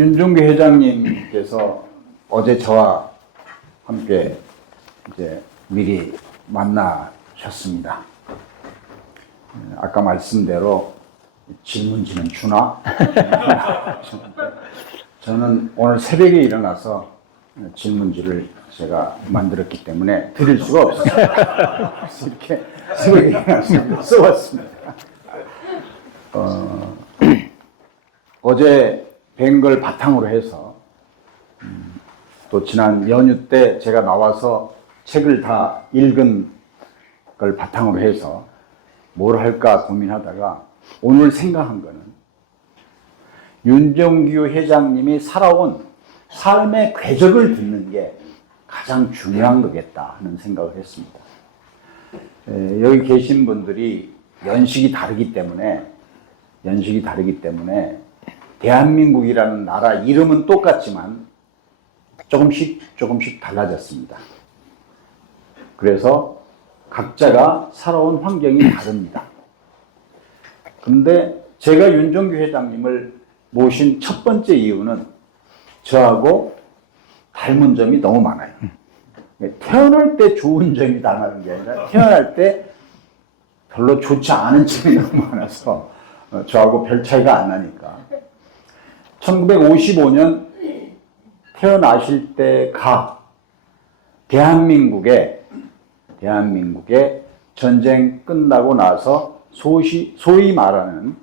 윤종규 회장님께서 어제 저와 함께 이제 미리 만나셨습니다. 아까 말씀대로 질문지는 주나? 저는 오늘 새벽에 일어나서 질문지를 제가 만들었기 때문에 드릴 수가 없어요. 이렇게 새벽에 일어나서 써왔습니다. 어제 뵌 걸 바탕으로 해서 또 지난 연휴 때 제가 나와서 책을 다 읽은 걸 바탕으로 해서 뭘 할까 고민하다가 오늘 생각한 거는 윤종규 회장님이 살아온 삶의 궤적을 듣는 게 가장 중요한 거겠다 하는 생각을 했습니다. 여기 계신 분들이 연식이 다르기 때문에 대한민국이라는 나라 이름은 똑같지만 조금씩 달라졌습니다. 그래서 각자가 살아온 환경이 다릅니다. 근데 제가 윤종규 회장님을 모신 첫 번째 이유는 저하고 닮은 점이 너무 많아요. 태어날 때 좋은 점이 당하는 게 아니라 태어날 때 별로 좋지 않은 점이 너무 많아서 저하고 별 차이가 안 나니까 1955년 태어나실 때가 대한민국에 전쟁 끝나고 나서 소위 말하는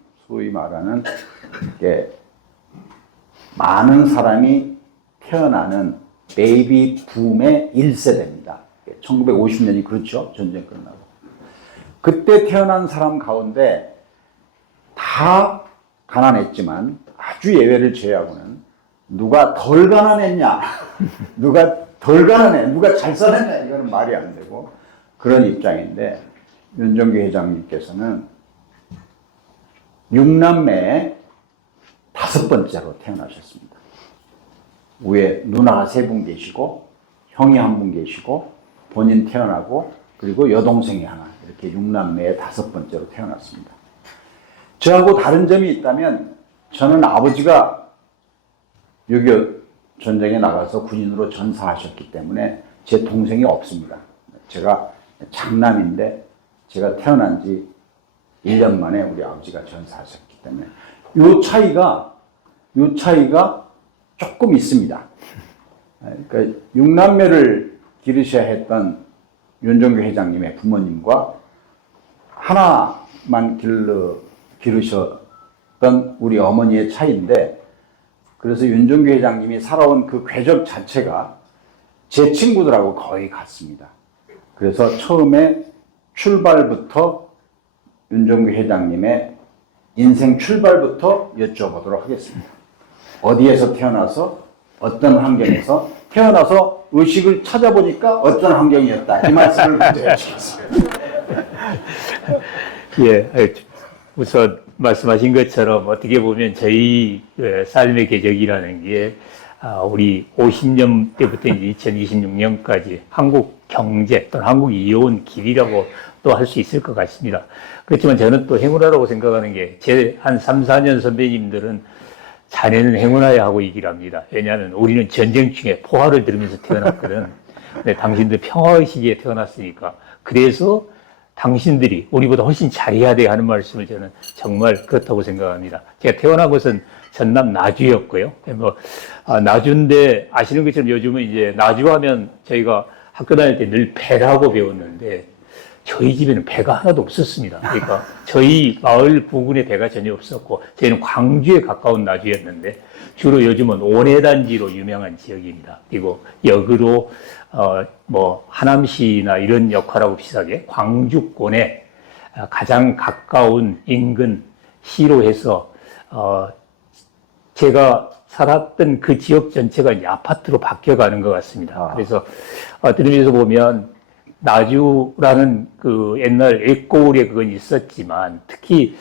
많은 사람이 태어나는 베이비 붐의 1세대입니다. 1950년이 그렇죠. 전쟁 끝나고. 그때 태어난 사람 가운데 다 가난했지만 아주 예외를 제외하고는 누가 덜 가난했냐, 누가 잘 살았냐, 이거는 말이 안 되고 그런 입장인데 윤종규 회장님께서는 6남매의 5번째로 태어나셨습니다. 위에 누나가 3분 계시고 형이 1분 계시고 본인 태어나고 그리고 여동생이 하나 이렇게 6남매의 5번째로 태어났습니다. 저하고 다른 점이 있다면 저는 아버지가 6.25 전쟁에 나가서 군인으로 전사하셨기 때문에 제 동생이 없습니다. 제가 장남인데 제가 태어난 지 1년 만에 우리 아버지가 전사하셨기 때문에 요 차이가 조금 있습니다. 그러니까 6남매를 기르셔야 했던 윤종규 회장님의 부모님과 하나만 기르셨던 우리 어머니의 차이인데 그래서 윤종규 회장님이 살아온 그 궤적 자체가 제 친구들하고 거의 같습니다. 그래서 처음에 출발부터 윤종규 회장님의 인생 출발부터 여쭤보도록 하겠습니다. 어디에서 태어나서 어떤 환경에서 태어나서 의식을 찾아보니까 어떤 환경이었다. 이 말씀을 먼저 해주시겠습니다. 예, 우선 말씀하신 것처럼 어떻게 보면 저희 삶의 궤적이라는 게 우리 50년 때부터 이제 2026년까지 한국 경제 또는 한국이 이어온 길이라고 또 할 수 있을 것 같습니다. 그렇지만 저는 또 행운아라고 생각하는 게 제 한 3, 4년 선배님들은 자네는 행운아야 하고 얘기를 합니다. 왜냐하면 우리는 전쟁 중에 포화를 들으면서 태어났거든. 근데 당신들 평화의 시기에 태어났으니까. 그래서 당신들이 우리보다 훨씬 잘해야 돼 하는 말씀을 저는 정말 그렇다고 생각합니다. 제가 태어난 것은 전남 나주였고요. 나주인데 아시는 것처럼 요즘은 이제 나주하면 저희가 학교 다닐 때 늘 배라고 배웠는데 저희 집에는 배가 하나도 없었습니다. 그러니까 저희 마을 부근에 배가 전혀 없었고 저희는 광주에 가까운 나주였는데 주로 요즘은 온해단지로 유명한 지역입니다. 그리고 역으로 하남시나 이런 역할하고 비슷하게 광주권에 가장 가까운 인근 시로 해서 제가 살았던 그 지역 전체가 이제 아파트로 바뀌어가는 것 같습니다. 그래서 어떤 의미에서 보면 나주라는 그 옛날 옛고을에 그건 있었지만 특히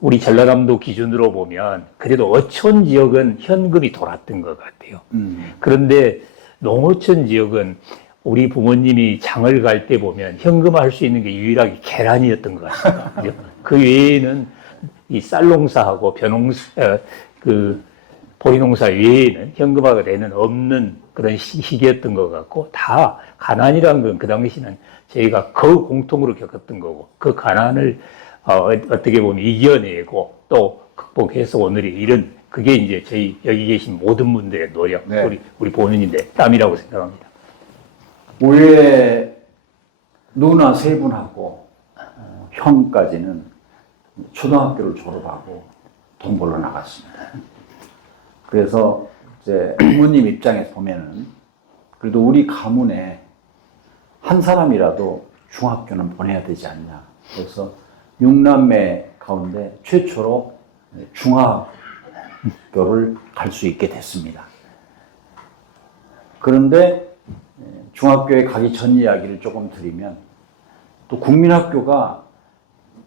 우리 전라남도 기준으로 보면 그래도 어촌 지역은 현금이 돌았던 것 같아요. 그런데 농어촌 지역은 우리 부모님이 장을 갈 때 보면 현금화할 수 있는 게 유일하게 계란이었던 것 같습니다. 그 외에는 이 쌀농사하고 포기농사 외에는 현금화가 되는 없는 그런 시기였던 것 같고, 다 가난이라는 건 그 당시는 저희가 거의 공통으로 겪었던 거고, 그 가난을 어떻게 보면 이겨내고 또 극복해서 오늘이 이런, 그게 이제 저희 여기 계신 모든 분들의 노력, 네. 우리 본인인데 땀이라고 생각합니다. 올해 누나 세 분하고 형까지는 초등학교를 졸업하고 돈 벌러 나갔습니다. 그래서 이제 부모님 입장에서 보면은 그래도 우리 가문에 한 사람이라도 중학교는 보내야 되지 않냐. 그래서 6남매 가운데 최초로 중학교를 갈 수 있게 됐습니다. 그런데 중학교에 가기 전 이야기를 조금 드리면, 또 국민학교가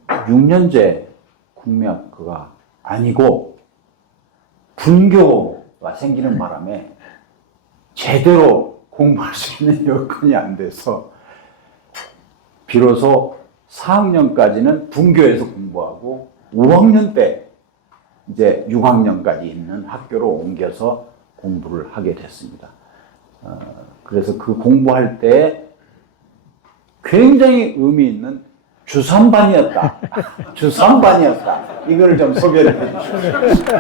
6년제 국민학교가 아니고 분교가 생기는 바람에 제대로 공부할 수 있는 여건이 안 돼서 비로소 4학년까지는 분교에서 공부하고 5학년 때 이제 6학년까지 있는 학교로 옮겨서 공부를 하게 됐습니다. 그래서 그 공부할 때 굉장히 의미 있는 주산반이었다. 주산반이었다. 이걸 좀 소개를 해주시죠.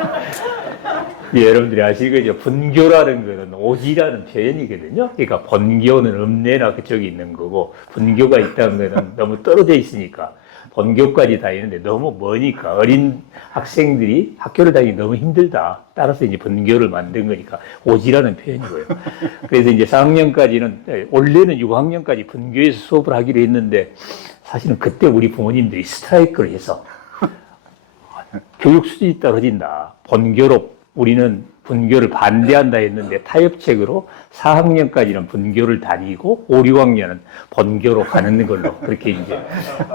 예, 여러분들이 아시겠죠? 분교라는 것은 오지라는 표현이거든요. 그러니까 번교는 읍내나 그쪽에 있는 거고, 분교가 있다는 것은 너무 떨어져 있으니까 번교까지 다니는데 너무 머니까 어린 학생들이 학교를 다니기 너무 힘들다. 따라서 이제 분교를 만든 거니까 오지라는 표현이고요. 그래서 이제 4학년까지는, 원래는 6학년까지 분교에서 수업을 하기로 했는데, 사실은 그때 우리 부모님들이 스트라이크를 해서 교육 수준이 떨어진다. 번교로 우리는 분교를 반대한다 했는데 타협책으로 4학년까지는 분교를 다니고 5, 6학년은 번교로 가는 걸로 그렇게 이제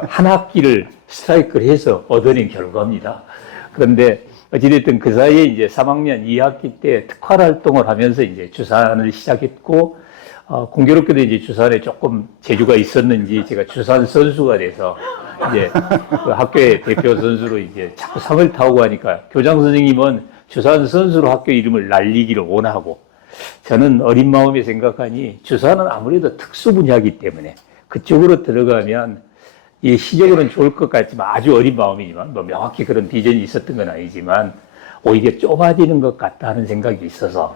한 학기를 스트라이크를 해서 얻어낸 결과입니다. 그런데 어찌됐든 그 사이에 이제 3학년 2학기 때 특활 활동을 하면서 이제 주산을 시작했고, 공교롭게도 이제 주산에 조금 재주가 있었는지 제가 주산 선수가 돼서 이제 그 학교의 대표 선수로 이제 자꾸 상을 타고 하니까 교장 선생님은 주산 선수로 학교 이름을 날리기를 원하고, 저는 어린 마음에 생각하니 주산은 아무래도 특수 분야이기 때문에 그쪽으로 들어가면 이 시적으로는 좋을 것 같지만, 아주 어린 마음이지만 뭐 명확히 그런 비전이 있었던 건 아니지만 오히려 좁아지는 것 같다는 생각이 있어서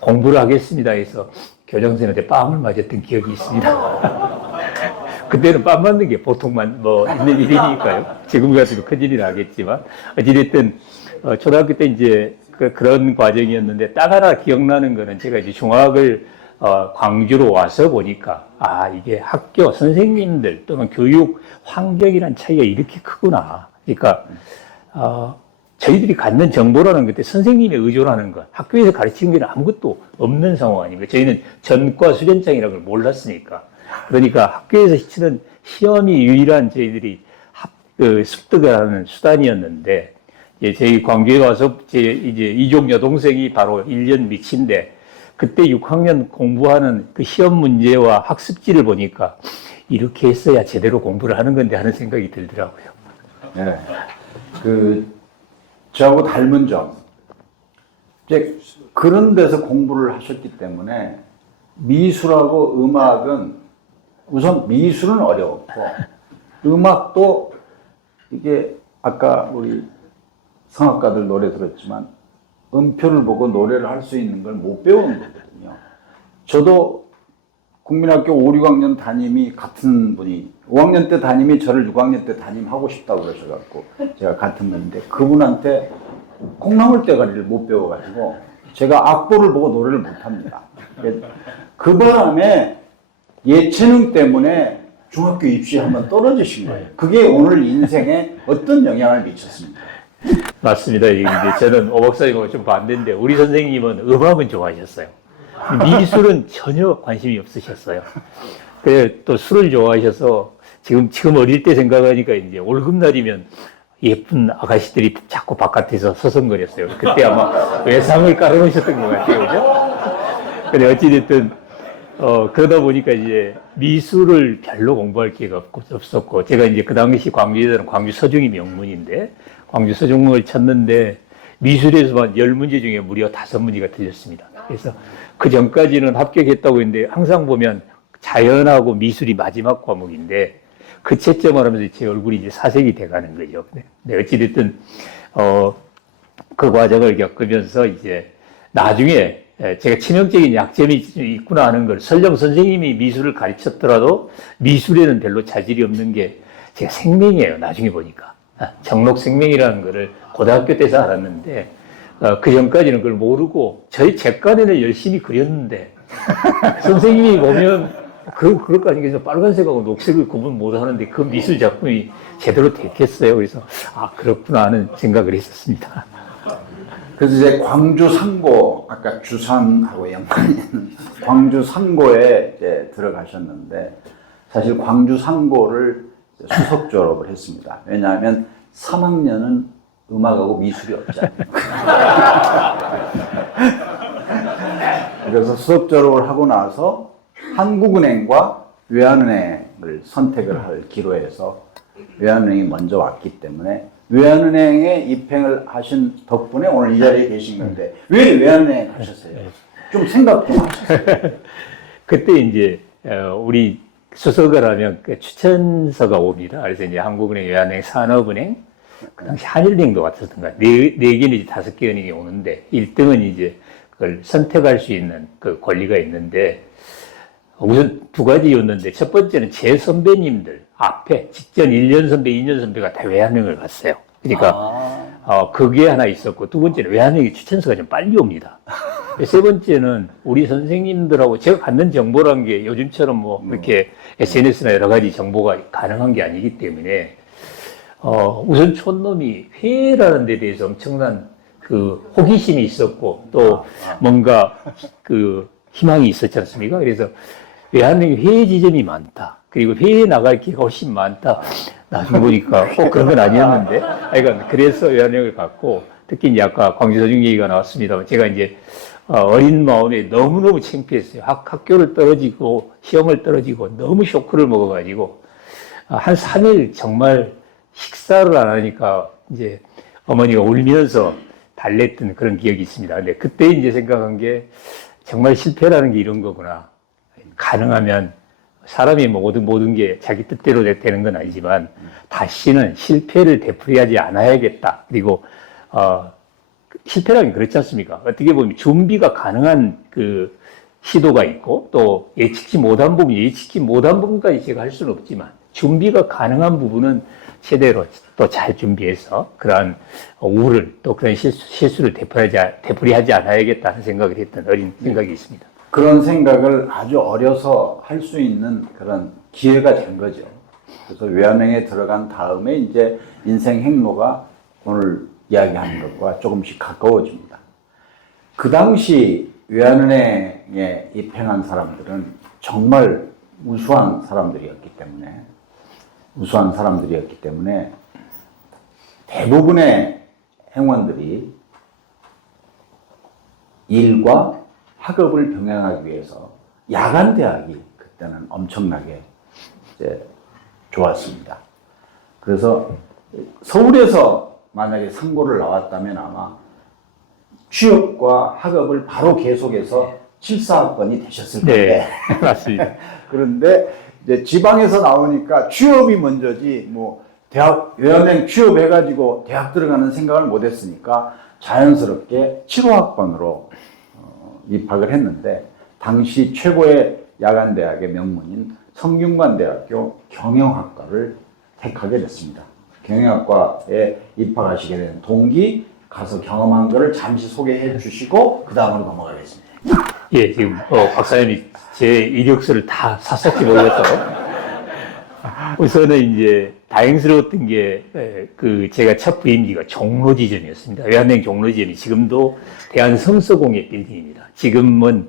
공부를 하겠습니다 해서 교장 선생님한테 뺨을 맞았던 기억이 있습니다. 그때는 뺨 맞는 게 보통만 뭐 있는 일이니까요. 지금 같으면 큰일이 나겠지만, 어찌됐든 초등학교 때 이제 그런 과정이었는데, 딱 하나 기억나는 거는 제가 이제 중학을 광주로 와서 보니까, 이게 학교 선생님들 또는 교육 환경이란 차이가 이렇게 크구나. 그러니까 저희들이 갖는 정보라는 것, 선생님에 의존하는 것, 학교에서 가르치는 게 아무것도 없는 상황 아닙니까? 저희는 전과 수련장이라는 걸 몰랐으니까. 그러니까 학교에서 치는 시험이 유일한 저희들이 습득하는 수단이었는데, 저희 광주에 와서 이제 이종 여동생이 바로 1년 밑인데, 그때 6학년 공부하는 그 시험 문제와 학습지를 보니까 이렇게 했어야 제대로 공부를 하는 건데 하는 생각이 들더라고요. 네. 저하고 닮은 점. 이제 그런 데서 공부를 하셨기 때문에 미술하고 음악은, 우선 미술은 어려웠고, 음악도 이게 아까 우리 성악가들 노래 들었지만 음표를 보고 노래를 할 수 있는 걸 못 배우는 거거든요. 저도 국민학교 5, 6학년 담임이 같은 분이 5학년 때 담임이 저를 6학년 때 담임하고 싶다고 그러셔갖고 제가 같은 분인데, 그분한테 콩나물 대가리를 못 배워가지고 제가 악보를 보고 노래를 못합니다. 그 바람에 예체능 때문에 중학교 입시에 한번 떨어지신 거예요. 그게 오늘 인생에 어떤 영향을 미쳤습니까? 맞습니다. 이제 저는 오 박사님하고 좀 반대인데, 우리 선생님은 음악은 좋아하셨어요. 미술은 전혀 관심이 없으셨어요. 그래 또 술을 좋아하셔서 지금 어릴 때 생각하니까 이제 월급날이면 예쁜 아가씨들이 자꾸 바깥에서 서성거렸어요. 그때 아마 외상을 깔아놓으셨던 것 같아요. 그죠? 근데 어찌됐든 그러다 보니까 이제 미술을 별로 공부할 기회가 없었고, 제가 이제 그 당시 광주에서는 광주 서중이 명문인데, 광주 서중을 쳤는데, 미술에서만 10문제 중에 무려 5문제가 틀렸습니다. 그래서 그 전까지는 합격했다고 했는데 항상 보면 자연하고 미술이 마지막 과목인데 그 채점을 하면서 제 얼굴이 이제 사색이 돼가는 거죠. 네, 어찌됐든, 그 과정을 겪으면서 이제 나중에 제가 치명적인 약점이 있구나 하는 걸 설령 선생님이 미술을 가르쳤더라도 미술에는 별로 자질이 없는 게 제가 생명이에요. 나중에 보니까. 정록 생명이라는 거를 고등학교 때서 알았는데, 그 전까지는 그걸 모르고 저희 책간에는 열심히 그렸는데 선생님이 보면 그럴 거 아니겠어요. 빨간색하고 녹색을 구분 못 하는데 그 미술 작품이 제대로 됐겠어요. 그래서, 그렇구나 하는 생각을 했었습니다. 그래서 이제 광주 상고, 아까 주산하고 연관이 있는 광주 상고에 이제 들어가셨는데, 사실 광주 상고를 수석 졸업을 했습니다. 왜냐하면 3학년은 음악하고 미술이 없지 않습니까? 그래서 수석 졸업을 하고 나서 한국은행과 외환은행을 선택을 할 기로에서 외환은행이 먼저 왔기 때문에 외환은행에 입행을 하신 덕분에 오늘 이 자리에 계신 건데 왜 외환은행 가셨어요? 좀 생각 좀 하셨어요. 그때 이제 우리 수석을 하면 그 추천서가 옵니다. 그래서 이제 한국은행, 외환은행, 산업은행, 그 당시 한일은행도 왔었던가 네 개는 이제 5개 은행이 오는데 1등은 이제 그걸 선택할 수 있는 그 권리가 있는데 우선 2가지였는데 첫 번째는 제 선배님들 앞에 직전 1년 선배, 2년 선배가 다 외환은행을 갔어요. 그러니까 그게 하나 있었고 두 번째는 외환은행이 추천서가 좀 빨리 옵니다. 세 번째는 우리 선생님들하고 제가 갖는 정보란 게 요즘처럼 뭐 이렇게 SNS나 여러 가지 정보가 가능한 게 아니기 때문에 우선 촌놈이 회라는 데 대해서 엄청난 그 호기심이 있었고 또 뭔가 그 희망이 있었지 않습니까? 그래서 외환은행이 회의 지점이 많다. 그리고 회의에 나갈 기회가 훨씬 많다. 나중에 보니까 꼭 그런 건 아니었는데. 그러니까 그래서 외환은행을 갔고 특히 이제 아까 광주서중 얘기가 나왔습니다만 제가 이제 어린 마음에 너무너무 창피했어요. 학교를 떨어지고 시험을 떨어지고 너무 쇼크를 먹어가지고 한 3일 정말 식사를 안 하니까 이제 어머니가 울면서 달랬던 그런 기억이 있습니다. 근데 그때 이제 생각한 게 정말 실패라는 게 이런 거구나. 가능하면 사람이 모든 게 자기 뜻대로 되는 건 아니지만 다시는 실패를 되풀이하지 않아야겠다. 그리고 실패라는 게 그렇지 않습니까? 어떻게 보면 준비가 가능한 그 시도가 있고 또 예측치 못한 부분까지 제가 할 수는 없지만 준비가 가능한 부분은 최대로 또 잘 준비해서 그러한 우를 또 그런 실수를 되풀이하지 않아야겠다 하는 생각을 했던 어린 생각이 있습니다. 그런 생각을 아주 어려서 할 수 있는 그런 기회가 된 거죠. 그래서 외환은행에 들어간 다음에 이제 인생 행로가 오늘 이야기하는 것과 조금씩 가까워집니다. 그 당시 외환은행에 입행한 사람들은 정말 우수한 사람들이었기 때문에 대부분의 행원들이 일과 학업을 병행하기 위해서 야간 대학이 그때는 엄청나게 이제 좋았습니다. 그래서 서울에서 만약에 상고를 나왔다면 아마 취업과 학업을 바로 계속해서 7사학번이 되셨을 건데. 네, 맞습니다. 그런데 이제 지방에서 나오니까 취업이 먼저지 뭐 대학 외환은행 취업해가지고 대학 들어가는 생각을 못했으니까 자연스럽게 7호학번으로 입학을 했는데 당시 최고의 야간대학의 명문인 성균관대학교 경영학과를 택하게 됐습니다. 경영학과에 입학하시게 된 동기 가서 경험한 거를 잠시 소개해 주시고 그 다음으로 넘어가겠습니다. 예, 지금 박사님이 제 이력서를 다 샅샅이 보셨죠. 우선은 이제 다행스러웠던 게 제가 첫 부임기가 종로지점이었습니다. 외환은행 종로지점이 지금도 대한성서공예 빌딩입니다. 지금은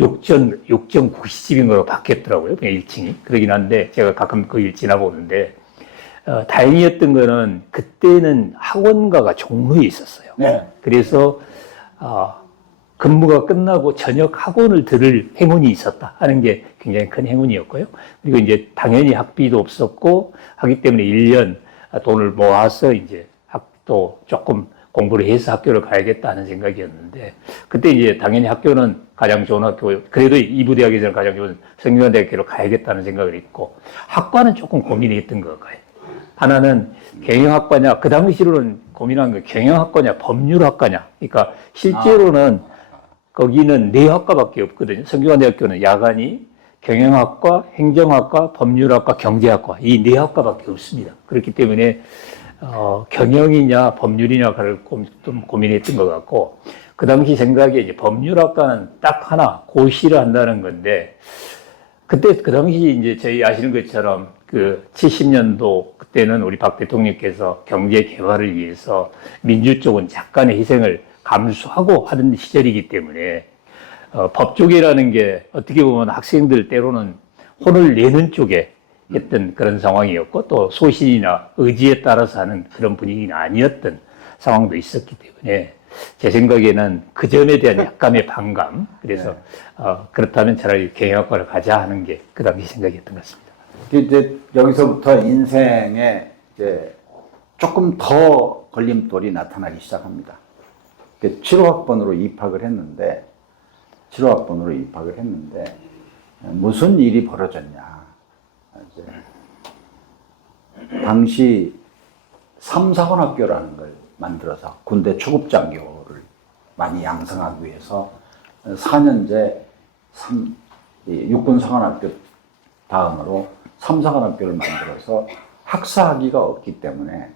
욕정 구시집인 거로 바뀌었더라고요. 그냥 1층이. 그러긴 한데 제가 가끔 거기 지나보는데 다행이었던 거는 그때는 학원가가 종로에 있었어요. 네. 그래서 근무가 끝나고 저녁 학원을 들을 행운이 있었다 하는 게 굉장히 큰 행운이었고요. 그리고 이제 당연히 학비도 없었고 하기 때문에 1년 돈을 모아서 이제 또 조금 공부를 해서 학교를 가야겠다 하는 생각이었는데, 그때 이제 당연히 학교는 가장 좋은 학교, 그래도 이부대학에서는 가장 좋은 성균관대학교로 가야겠다는 생각을 했고, 학과는 조금 고민했던 것 같아요. 하나는 경영학과냐, 그 당시로는 고민한 게 경영학과냐, 법률학과냐. 그러니까 실제로는 거기는 네 학과밖에 없거든요. 성균관대학교는 야간이 경영학과, 행정학과, 법률학과, 경제학과 이 네 학과밖에 없습니다. 그렇기 때문에 경영이냐 법률이냐를 좀 고민했던 것 같고, 그 당시 생각에 이제 법률학과는 딱 하나 고시를 한다는 건데, 그때 그 당시 이제 저희 아시는 것처럼 그 70년도 그때는 우리 박 대통령께서 경제 개발을 위해서 민주 쪽은 약간의 희생을 감수하고 하던 시절이기 때문에 법 쪽이라는 게 어떻게 보면 학생들 때로는 혼을 내는 쪽에 했던 그런 상황이었고, 또 소신이나 의지에 따라서 하는 그런 분위기는 아니었던 상황도 있었기 때문에 제 생각에는 그 점에 대한 약간의 반감, 그래서 그렇다면 차라리 경영학과를 가자 하는 게 그 당시 생각이었던 것 같습니다. 이제 여기서부터 인생에 이제 조금 더 걸림돌이 나타나기 시작합니다. 7호학번으로 입학을 했는데, 무슨 일이 벌어졌냐. 이제 당시 3사관학교라는 걸 만들어서 군대 초급장교를 많이 양성하기 위해서 4년제 육군사관학교 다음으로 3사관학교를 만들어서 학사학위가 없기 때문에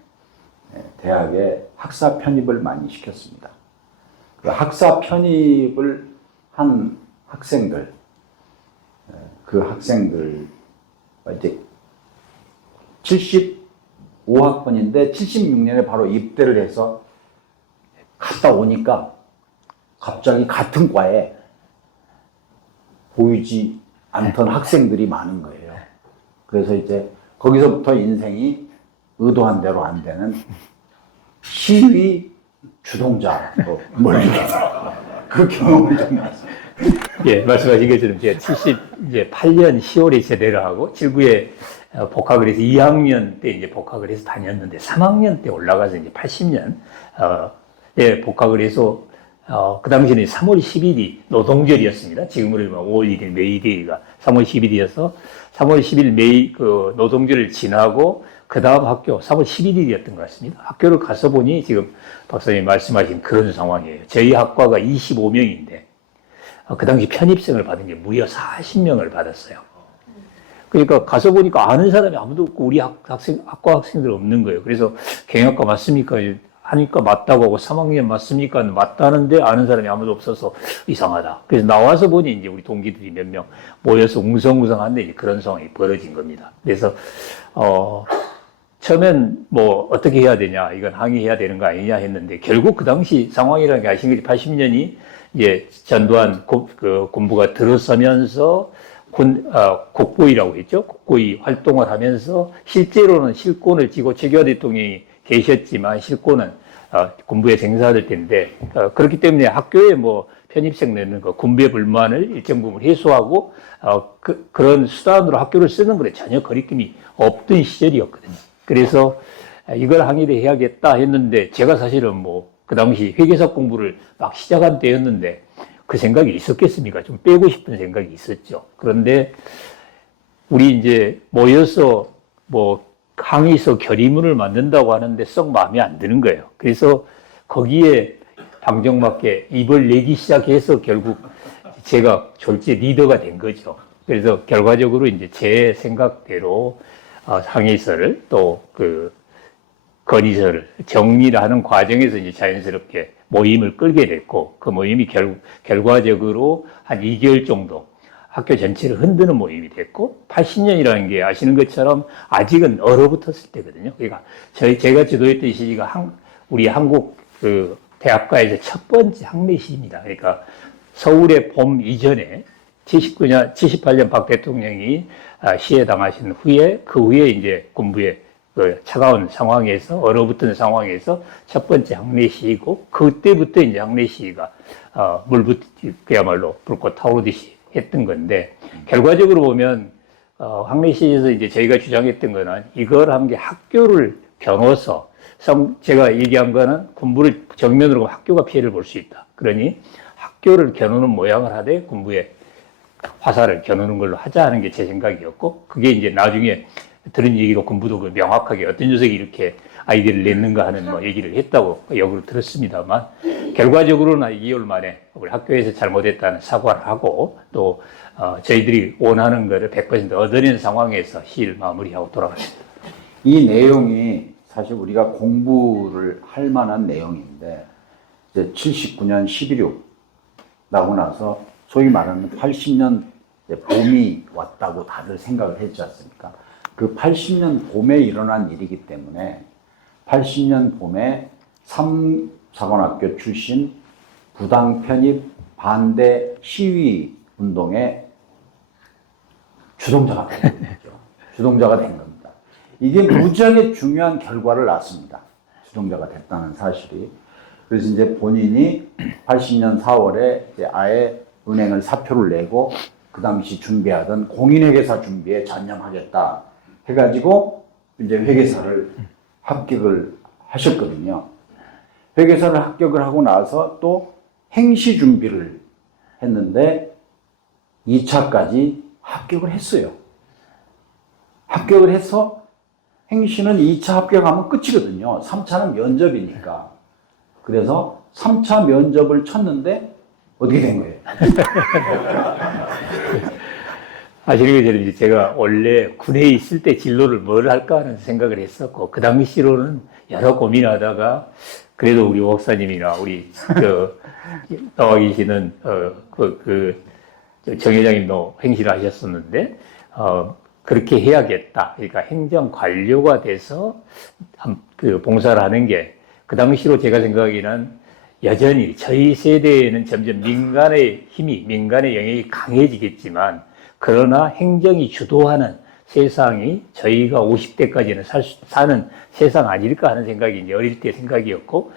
대학에 학사 편입을 많이 시켰습니다. 그 학사 편입을 한 학생들, 그 학생들 이제 75학번인데 76년에 바로 입대를 해서 갔다 오니까 갑자기 같은 과에 보이지 않던 학생들이 많은 거예요. 그래서 이제 거기서부터 인생이 의도한 대로 안 되는 시위 주동자로 몰리게 그 경험을 좀 했어요. 예, 말씀하신 것처럼 제가 78년 10월에 제대를 하고 79에 복학을 해서 2학년 때 이제 복학을 해서 다녔는데 3학년 때 올라가서 이제 80년 예, 복학을 해서 그 당시에는 3월 10일이 노동절이었습니다. 지금으로 보면 5월 1일 메이데이가 3월 10일이어서 3월 10일 그 노동절을 지나고 그 다음 학교 3월 11일이었던 것 같습니다. 학교를 가서 보니 지금 박사님 말씀하신 그런 상황이에요. 저희 학과가 25명인데 그 당시 편입생을 받은 게 무려 40명을 받았어요. 그러니까 가서 보니까 아는 사람이 아무도 없고 우리 학과 학생들 없는 거예요. 그래서 경영학과 맞습니까? 하니까 맞다고 하고 3학년 맞습니까? 맞다는데 아는 사람이 아무도 없어서 이상하다. 그래서 나와서 보니 이제 우리 동기들이 몇 명 모여서 웅성웅성한데 이제 그런 상황이 벌어진 겁니다. 그래서 처음엔 뭐 어떻게 해야 되냐, 이건 항의해야 되는 거 아니냐 했는데 결국 그 당시 상황이라는 게 아시는 거지 80년이 이제 전두환 그 군부가 들어서면서 국보위라고 했죠. 국보위 활동을 하면서 실제로는 실권을 쥐고 최규하 대통령이 계셨지만 실권은 군부에 생사될 텐데 그렇기 때문에 학교에 뭐 편입생 내는 거 군부의 불만을 일정 부분 해소하고 그런 수단으로 학교를 쓰는 거에 전혀 거리낌이 없던 시절이었거든요. 그래서 이걸 항의를 해야겠다 했는데 제가 사실은 뭐 그 당시 회계사 공부를 막 시작한 때였는데 그 생각이 있었겠습니까? 좀 빼고 싶은 생각이 있었죠. 그런데 우리 이제 모여서 뭐 항의서 결의문을 만든다고 하는데 썩 마음에 안 드는 거예요. 그래서 거기에 방정맞게 입을 내기 시작해서 결국 제가 졸지 리더가 된 거죠. 그래서 결과적으로 이제 제 생각대로 항의서를 또 그 건의서를 정리를 하는 과정에서 이제 자연스럽게 모임을 끌게 됐고 그 모임이 결과적으로 한 2개월 정도 학교 전체를 흔드는 모임이 됐고 80년이라는 게 아시는 것처럼 아직은 얼어붙었을 때거든요. 그러니까 제가 지도했던 시기가 우리 한국 그 대학가에서 첫 번째 학내 시기입니다. 그러니까 서울의 봄 이전에 78년 박 대통령이 시해당하신 후에 그 후에 이제 군부의 그 차가운 상황에서 얼어붙은 상황에서 첫 번째 학내 시기고 그때부터 이제 학내 시기가 그야말로 불꽃 타오르듯이 했던 건데 결과적으로 보면 학내 시기에서 이제 저희가 주장했던 거는 이걸 한 게 학교를 겨눠서 제가 얘기한 거는 공부를 정면으로 학교가 피해를 볼 수 있다. 그러니 학교를 겨누는 모양을 하되 공부에 화살을 겨누는 걸로 하자 하는 게 제 생각이었고, 그게 이제 나중에 들은 얘기로 공부도 그 명확하게 어떤 녀석이 이렇게 아이디어를 냈는가 하는 뭐 얘기를 했다고 역으로 들었습니다만, 결과적으로는 2개월 만에 우리 학교에서 잘못했다는 사과를 하고, 또 저희들이 원하는 거를 100% 얻어낸 상황에서 시를 마무리하고 돌아갔습니다. 이 내용이 사실 우리가 공부를 할 만한 내용인데, 이제 79년 11.6 나고 나서 소위 말하는 80년 봄이 왔다고 다들 생각을 했지 않습니까? 그 80년 봄에 일어난 일이기 때문에 80년 봄에 삼사관학교 출신 부당 편입 반대 시위 운동의 주동자가 된 거죠. 주동자가 된 겁니다. 이게 무지하게 중요한 결과를 낳습니다. 주동자가 됐다는 사실이. 그래서 이제 본인이 80년 4월에 이제 아예 은행을 사표를 내고 그 당시 준비하던 공인회계사 준비에 전념하겠다 해가지고 이제 회계사를 합격을 하셨거든요. 회계사를 합격을 하고 나서 또 행시 준비를 했는데 2차까지 합격을 했어요. 합격을 해서 행시는 2차 합격하면 끝이거든요. 3차는 면접이니까. 그래서 3차 면접을 쳤는데 어떻게 된 거예요? 사실은 저는 제가 원래 군에 있을 때 진로를 뭘 할까 하는 생각을 했었고, 그 당시로는 여러 고민하다가 그래도 우리 목사님이나 우리 나와 계시는 정 회장님도 행실을 하셨었는데 그렇게 해야겠다. 그러니까 행정 관료가 돼서 봉사를 하는 게, 그 당시로 제가 생각하기에는 여전히 저희 세대에는 점점 민간의 힘이, 민간의 영역이 강해지겠지만, 그러나 행정이 주도하는 세상이 저희가 50대까지는 사는 세상 아닐까 하는 생각이 이제 어릴 때 생각이었고,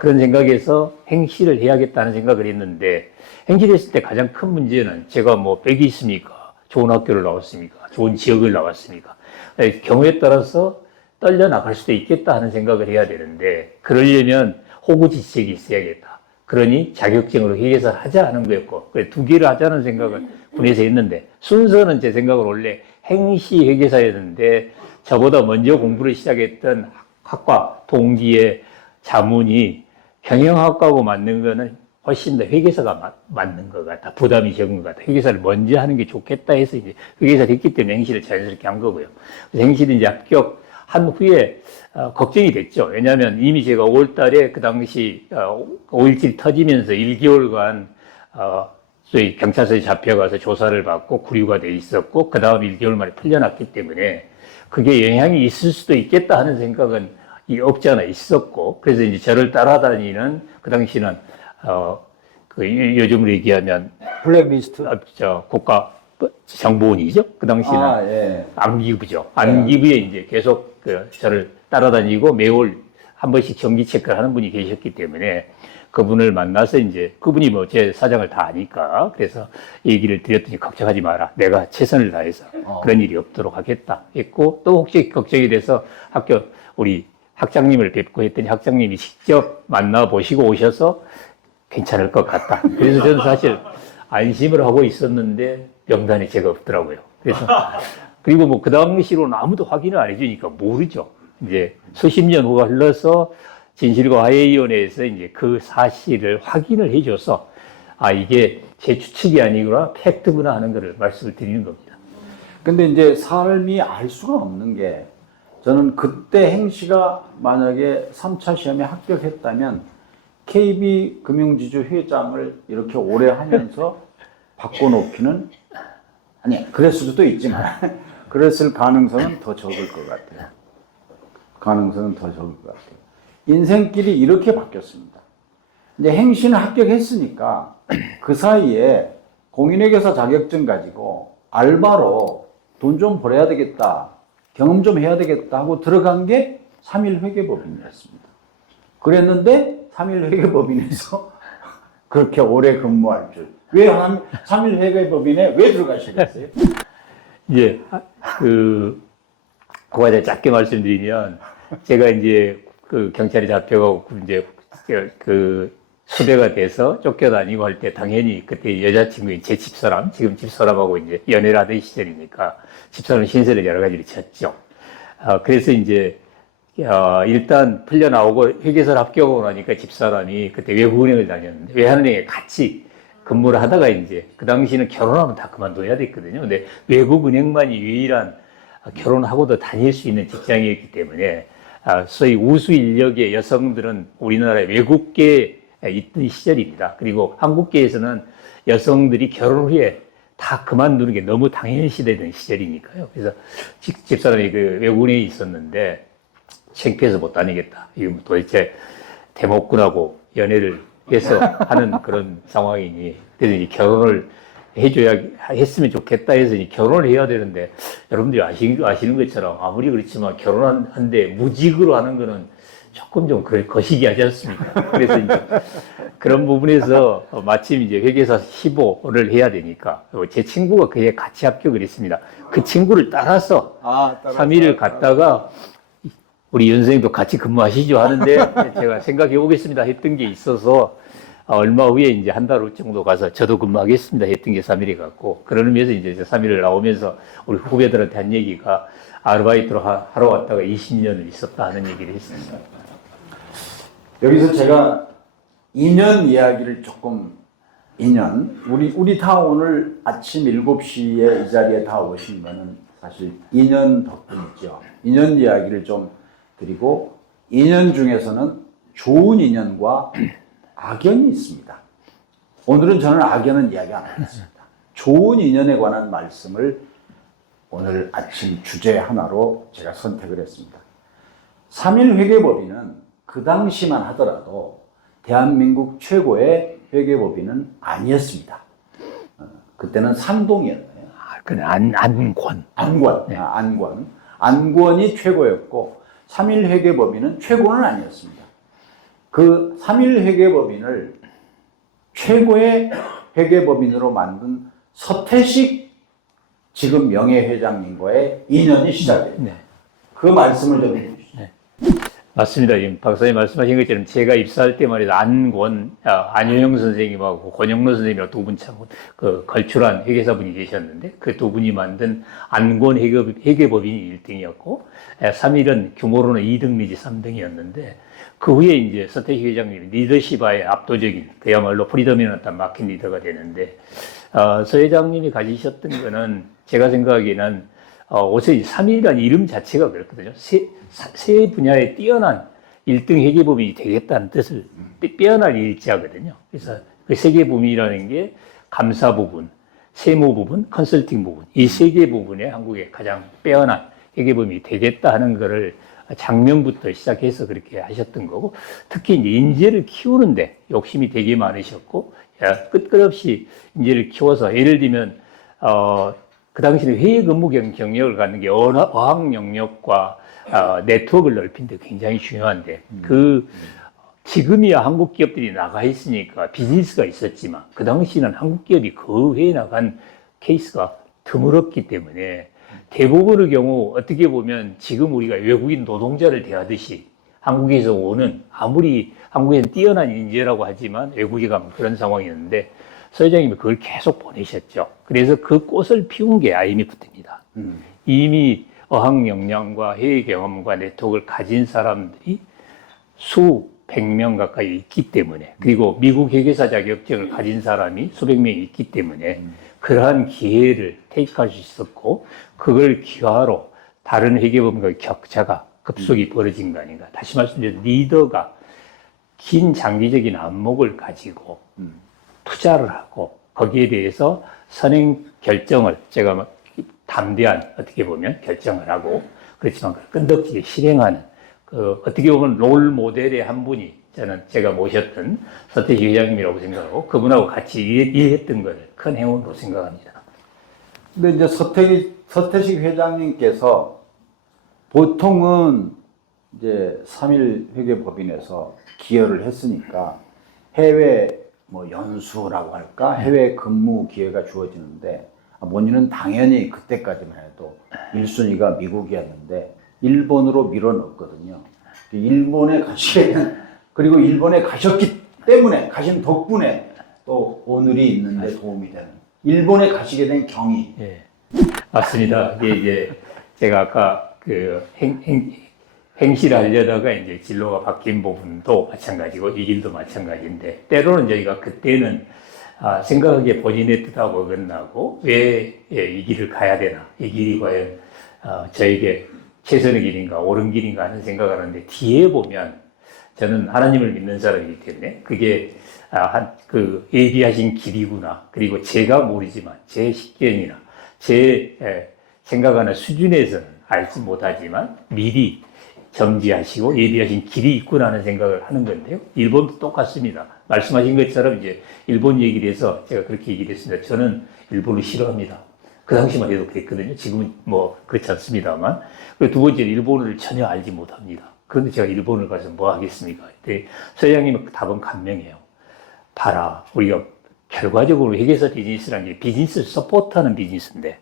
그런 생각에서 행시를 해야겠다는 생각을 했는데, 행시했을 때 가장 큰 문제는 제가 뭐 백이 있습니까? 좋은 학교를 나왔습니까? 좋은 지역을 나왔습니까? 경우에 따라서 떨려 나갈 수도 있겠다 하는 생각을 해야 되는데, 그러려면 호구지책이 있어야겠다. 그러니 자격증으로 회계사를 하자 하는 거였고, 그래 2개를 하자는 생각을 군에서 했는데, 순서는 제 생각으로 원래 행시 회계사였는데, 저보다 먼저 공부를 시작했던 학과 동기의 자문이 경영학과하고 맞는 거는 훨씬 더 회계사가 맞는 것 같다. 부담이 적은 것 같다. 회계사를 먼저 하는 게 좋겠다 해서 이제 회계사를 했기 때문에 행시를 자연스럽게 한 거고요. 그래서 행시를 이제 합격한 후에 걱정이 됐죠. 왜냐하면 이미 제가 5월 달에 그 당시 5.17 터지면서 1개월간 소위 경찰서에 잡혀가서 조사를 받고 구류가 돼 있었고, 그 다음 1개월 만에 풀려났기 때문에 그게 영향이 있을 수도 있겠다 하는 생각은 없지 않아 있었고, 그래서 이제 저를 따라다니는 그 당시는 요즘으로 얘기하면 블랙리스트? 국가 정보원이죠. 그 당시는 예. 안기부죠. 안기부에 이제 계속 저를 따라다니고 매월 한 번씩 정기 체크를 하는 분이 계셨기 때문에 그분을 만나서 이제 그분이 뭐 제 사정을 다 아니까 그래서 얘기를 드렸더니 걱정하지 마라. 내가 최선을 다해서 그런 일이 없도록 하겠다 했고, 또 혹시 걱정이 돼서 우리 학장님을 뵙고 했더니 학장님이 직접 만나보시고 오셔서 괜찮을 것 같다. 그래서 저는 사실 안심을 하고 있었는데 명단에 제가 없더라고요. 그래서 그리고 뭐 그 당시로는 아무도 확인을 안 해주니까 모르죠. 이제 수십 년 후가 흘러서 진실과 화해위원회에서 이제 그 사실을 확인을 해줘서 이게 제 추측이 아니구나, 팩트구나 하는 것을 말씀을 드리는 겁니다. 근데 이제 삶이 알 수가 없는 게, 저는 그때 행시가 만약에 3차 시험에 합격했다면 KB금융지주 회장을 이렇게 오래 하면서 바꿔놓기는, 아니, 그랬을 수도 있지만, 그랬을 가능성은 더 적을 것 같아요. 가능성은 더 적을 것 같아요. 인생길이 이렇게 바뀌었습니다. 이제 행시는 합격했으니까 그 사이에 공인회계사 자격증 가지고 알바로 돈 좀 벌어야 되겠다, 경험 좀 해야 되겠다 하고 들어간 게 3.1회계법인이었습니다. 그랬는데 3.1회계법인에서 그렇게 오래 근무할 줄. 왜 3.1회계법인에 왜 들어가시겠어요? 이제 그거에 대해 짧게 말씀드리면, 제가 이제 그 경찰이 잡혀가고 이제 그 수배가 돼서 쫓겨다니고 할 때 당연히 그때 여자친구인 제 집사람, 지금 집사람하고 이제 연애를 하던 시절이니까 집사람 신세를 여러 가지를 졌죠. 그래서 이제 일단 풀려나오고 회계사를 합격하고 나니까 집사람이 그때 외국은행을 다녔는데 외환은행에 같이 근무를 하다가 이제 그 당시는 결혼하면 다 그만둬야 됐거든요. 근데 외국은행만이 유일한 결혼하고도 다닐 수 있는 직장이었기 때문에 소위 우수 인력의 여성들은 우리나라의 외국계에 있던 시절입니다. 그리고 한국계에서는 여성들이 결혼 후에 다 그만두는 게 너무 당연시되던 시절이니까요. 그래서 집사람이 그 외국은행에 있었는데 창피해서 못 다니겠다. 이거 도대체 대목군하고 연애를 해서 하는 그런 상황이니 그래서 이제 결혼을 했으면 좋겠다 해서 이제 결혼을 해야 되는데 여러분들이 아시는 것처럼 아무리 그렇지만 결혼한데 무직으로 하는 거는 조금 좀 거시기하지 않습니까? 그래서 이제 그런 부분에서 마침 이제 회계사 15를 해야 되니까 제 친구가 그에 같이 합격을 했습니다. 그 친구를 따라서 3일을 갔다가 우리 연생도 같이 근무하시죠 하는데 제가 생각해 보겠습니다 했던 게 있어서 얼마 후에 이제 한 달 정도 가서 저도 근무하겠습니다 했던 게 3일이 갔고 그런 의미에서 이제 3일을 나오면서 우리 후배들한테 한 얘기가 아르바이트로 하러 왔다가 20년을 있었다 하는 얘기를 했습니다. 여기서 제가 인연 이야기를 조금 우리 다 오늘 아침 7시에 이 자리에 다 오신 거는 사실 인연 덕분이죠. 인연 이야기를 좀 드리고 인연 중에서는 좋은 인연과 악연이 있습니다. 오늘은 저는 악연은 이야기 안 하겠습니다. 좋은 인연에 관한 말씀을 오늘 아침 주제 하나로 제가 선택을 했습니다. 3일 회계법인은 그 당시만 하더라도 대한민국 최고의 회계법인은 아니었습니다. 그때는 산동이었나요? 안권. 네. 안권이 최고였고 3일 회계법인은 최고는 아니었습니다. 그 3일 회계법인을 최고의 회계법인으로 만든 서태식 지금 명예회장님과의 인연이 시작됩니다. 네. 그 말씀을 좀 해주시죠. 네. 맞습니다. 지금 박사님 말씀하신 것처럼 제가 입사할 때만 해도 안효영 선생님하고 권영로 선생님이랑 두 분 참 걸출한 회계사분이 계셨는데 그 두 분이 만든 안권 회계법인이 1등이었고 3일은 규모로는 2등 내지 3등이었는데 그 후에 이제 서태식 회장님이 리더십의 압도적인 그야말로 프리더미넌트한 마켓 리더가 되는데 서 회장님이 가지셨던 거는 제가 생각하기에는 오세 3일이라는 이름 자체가 그렇거든요. 세 분야에 뛰어난 1등 회계법인이 되겠다는 뜻을 빼어난 일자거든요. 그래서 그 세계법인이라는 게 감사 부분, 세무 부분, 컨설팅 부분 이 세 개 부분에 한국의 가장 빼어난 회계법인이 되겠다 하는 거를 작년부터 시작해서 그렇게 하셨던 거고 특히 이제 인재를 키우는데 욕심이 되게 많으셨고 끝없이 인재를 키워서 예를 들면 그 당시에 회계 근무 경력을 갖는 게 어학 영역과 네트워크를 넓힌 데 굉장히 중요한데 지금이야 한국 기업들이 나가 있으니까 비즈니스가 있었지만 그 당시는 한국 기업이 그 해에 나간 케이스가 드물었기 때문에 대부분의 경우 어떻게 보면 지금 우리가 외국인 노동자를 대하듯이 한국에서 오는 아무리 한국에는 뛰어난 인재라고 하지만 외국에 가면 그런 상황이었는데 서 회장님이 그걸 계속 보내셨죠. 그래서 그 꽃을 피운 게 IMF입니다. 이미 어학 역량과 해외 경험과 네트워크를 가진 사람들이 수백 명 가까이 있기 때문에 그리고 미국 회계사 자격증을 가진 사람이 수백 명이 있기 때문에 그러한 기회를 테이크할 수 있었고 그걸 기화로 다른 회계법인과의 격차가 급속히 벌어진 거 아닌가. 다시 말씀드려도 리더가 긴 장기적인 안목을 가지고 투자를 하고 거기에 대해서 선행 결정을 제가 담대한 어떻게 보면 결정을 하고 그렇지만 끈덕지게 실행하는 어떻게 보면 롤 모델의 한 분이 제가 모셨던 서태식 회장님이라고 생각하고 그분하고 같이 일했던 걸 큰 행운으로 생각합니다. 근데 이제 서태식 회장님께서 보통은 이제 3일 회계법인에서 기여를 했으니까 해외 연수라고 할까? 해외 근무 기회가 주어지는데 본인은 당연히 그때까지만 해도 1순위가 미국이었는데 일본으로 밀어넣었거든요. 일본에 가시게 된, 그리고 일본에 가셨기 때문에, 가신 덕분에 또 오늘이 있는데 도움이 되는, 일본에 가시게 된 경위. 예. 맞습니다. 이게 이제 제가 아까 그 행시를 하려다가 이제 진로가 바뀐 부분도 마찬가지고 이 길도 마찬가지인데, 때로는 저희가 그때는 생각하기에 본인의 뜻하고 어긋나고 왜 이 길을 가야 되나, 이 길이 과연 저에게 최선의 길인가 옳은 길인가 하는 생각을 하는데, 뒤에 보면 저는 하나님을 믿는 사람이기 때문에 그게 그 예비하신 길이구나, 그리고 제가 모르지만 제 식견이나 제 생각하는 수준에서는 알지 못하지만 미리 점지하시고 예비하신 길이 있구나 하는 생각을 하는 건데요. 일본도 똑같습니다. 말씀하신 것처럼 이제 일본 얘기를 해서 제가 그렇게 얘기를 했습니다. 저는 일본을 싫어합니다. 그 당시만 해도 그랬거든요. 지금은 뭐 그렇지 않습니다만. 그리고 두 번째는 일본어를 전혀 알지 못합니다. 그런데 제가 일본을 가서 뭐 하겠습니까? 그때 서양님은 답은 간명해요. 봐라, 우리가 결과적으로 회계사 비즈니스라는 게 비즈니스를 서포트하는 비즈니스인데,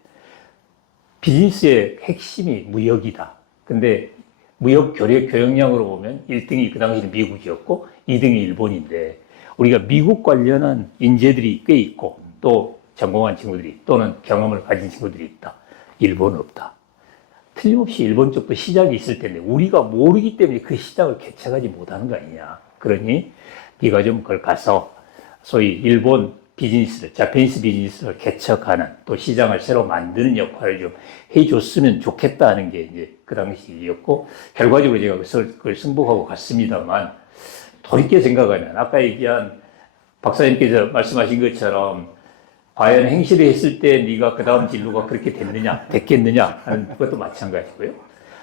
비즈니스의 핵심이 무역이다. 근데 무역 교역량으로 보면 1등이 그 당시는 미국이었고 2등이 일본인데, 우리가 미국 관련한 인재들이 꽤 있고 또 전공한 친구들이 또는 경험을 가진 친구들이 있다. 일본은 없다. 틀림없이 일본 쪽도 시장이 있을 텐데 우리가 모르기 때문에 그 시장을 개척하지 못하는 거 아니냐. 그러니 네가 좀 그걸 가서 소위 일본 비즈니스를, 자페니스 비즈니스를 개척하는, 또 시장을 새로 만드는 역할을 좀 해줬으면 좋겠다는 게 이제 그 당시였고, 결과적으로 제가 그걸 승복하고 갔습니다만, 돌이켜 생각하면 아까 얘기한 박사님께서 말씀하신 것처럼 과연 행실을 했을 때 네가 그 다음 진로가 그렇게 됐겠느냐 하는 것도 마찬가지고요.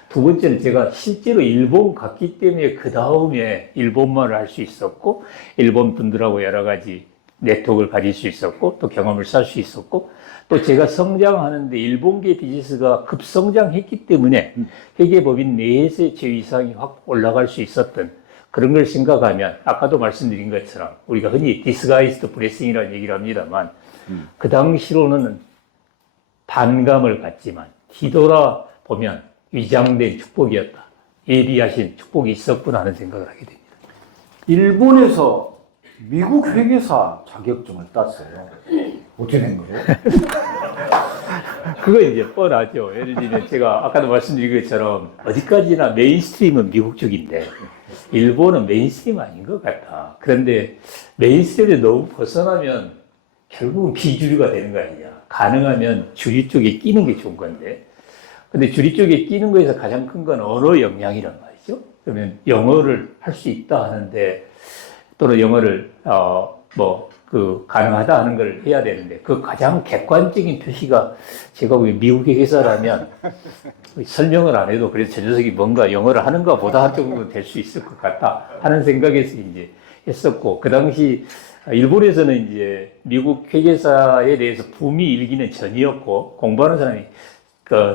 두 번째는 제가 실제로 일본 갔기 때문에 그 다음에 일본말을 할 수 있었고, 일본 분들하고 여러 가지 네트워크를 가질 수 있었고, 또 경험을 쌓을 수 있었고, 또 제가 성장하는데 일본계 비즈니스가 급성장했기 때문에 회계법인 내에서의 제 위상이 확 올라갈 수 있었던 그런 걸 생각하면, 아까도 말씀드린 것처럼 우리가 흔히 디스가이스드 블레싱이라는 얘기를 합니다만, 그 당시로는 반감을 갖지만 뒤돌아보면 위장된 축복이었다. 예비하신 축복이 있었구나 하는 생각을 하게 됩니다. 일본에서 미국 회계사 자격증을 땄어요. 어떻게 된 거예요? 그거 이제 뻔하죠. 예를 들면 제가 아까도 말씀드린 것처럼 어디까지나 메인스트림은 미국 쪽인데 일본은 메인스트림 아닌 것 같다. 그런데 메인스트림에 너무 벗어나면 결국은 비주류가 되는 거 아니냐. 가능하면 주류 쪽에 끼는 게 좋은 건데, 근데 주류 쪽에 끼는 거에서 가장 큰 건 언어 역량이란 말이죠. 그러면 영어를 할 수 있다 하는데, 또는 영어를 가능하다 하는 걸 해야 되는데, 그 가장 객관적인 표시가 제가 보기엔 미국의 회사라면 설명을 안 해도 그래도 저 녀석이 뭔가 영어를 하는가 보다 할 정도는 될 수 있을 것 같다 하는 생각에서 이제 했었고, 그 당시 일본에서는 이제 미국 회계사에 대해서 붐이 일기는 전이었고 공부하는 사람이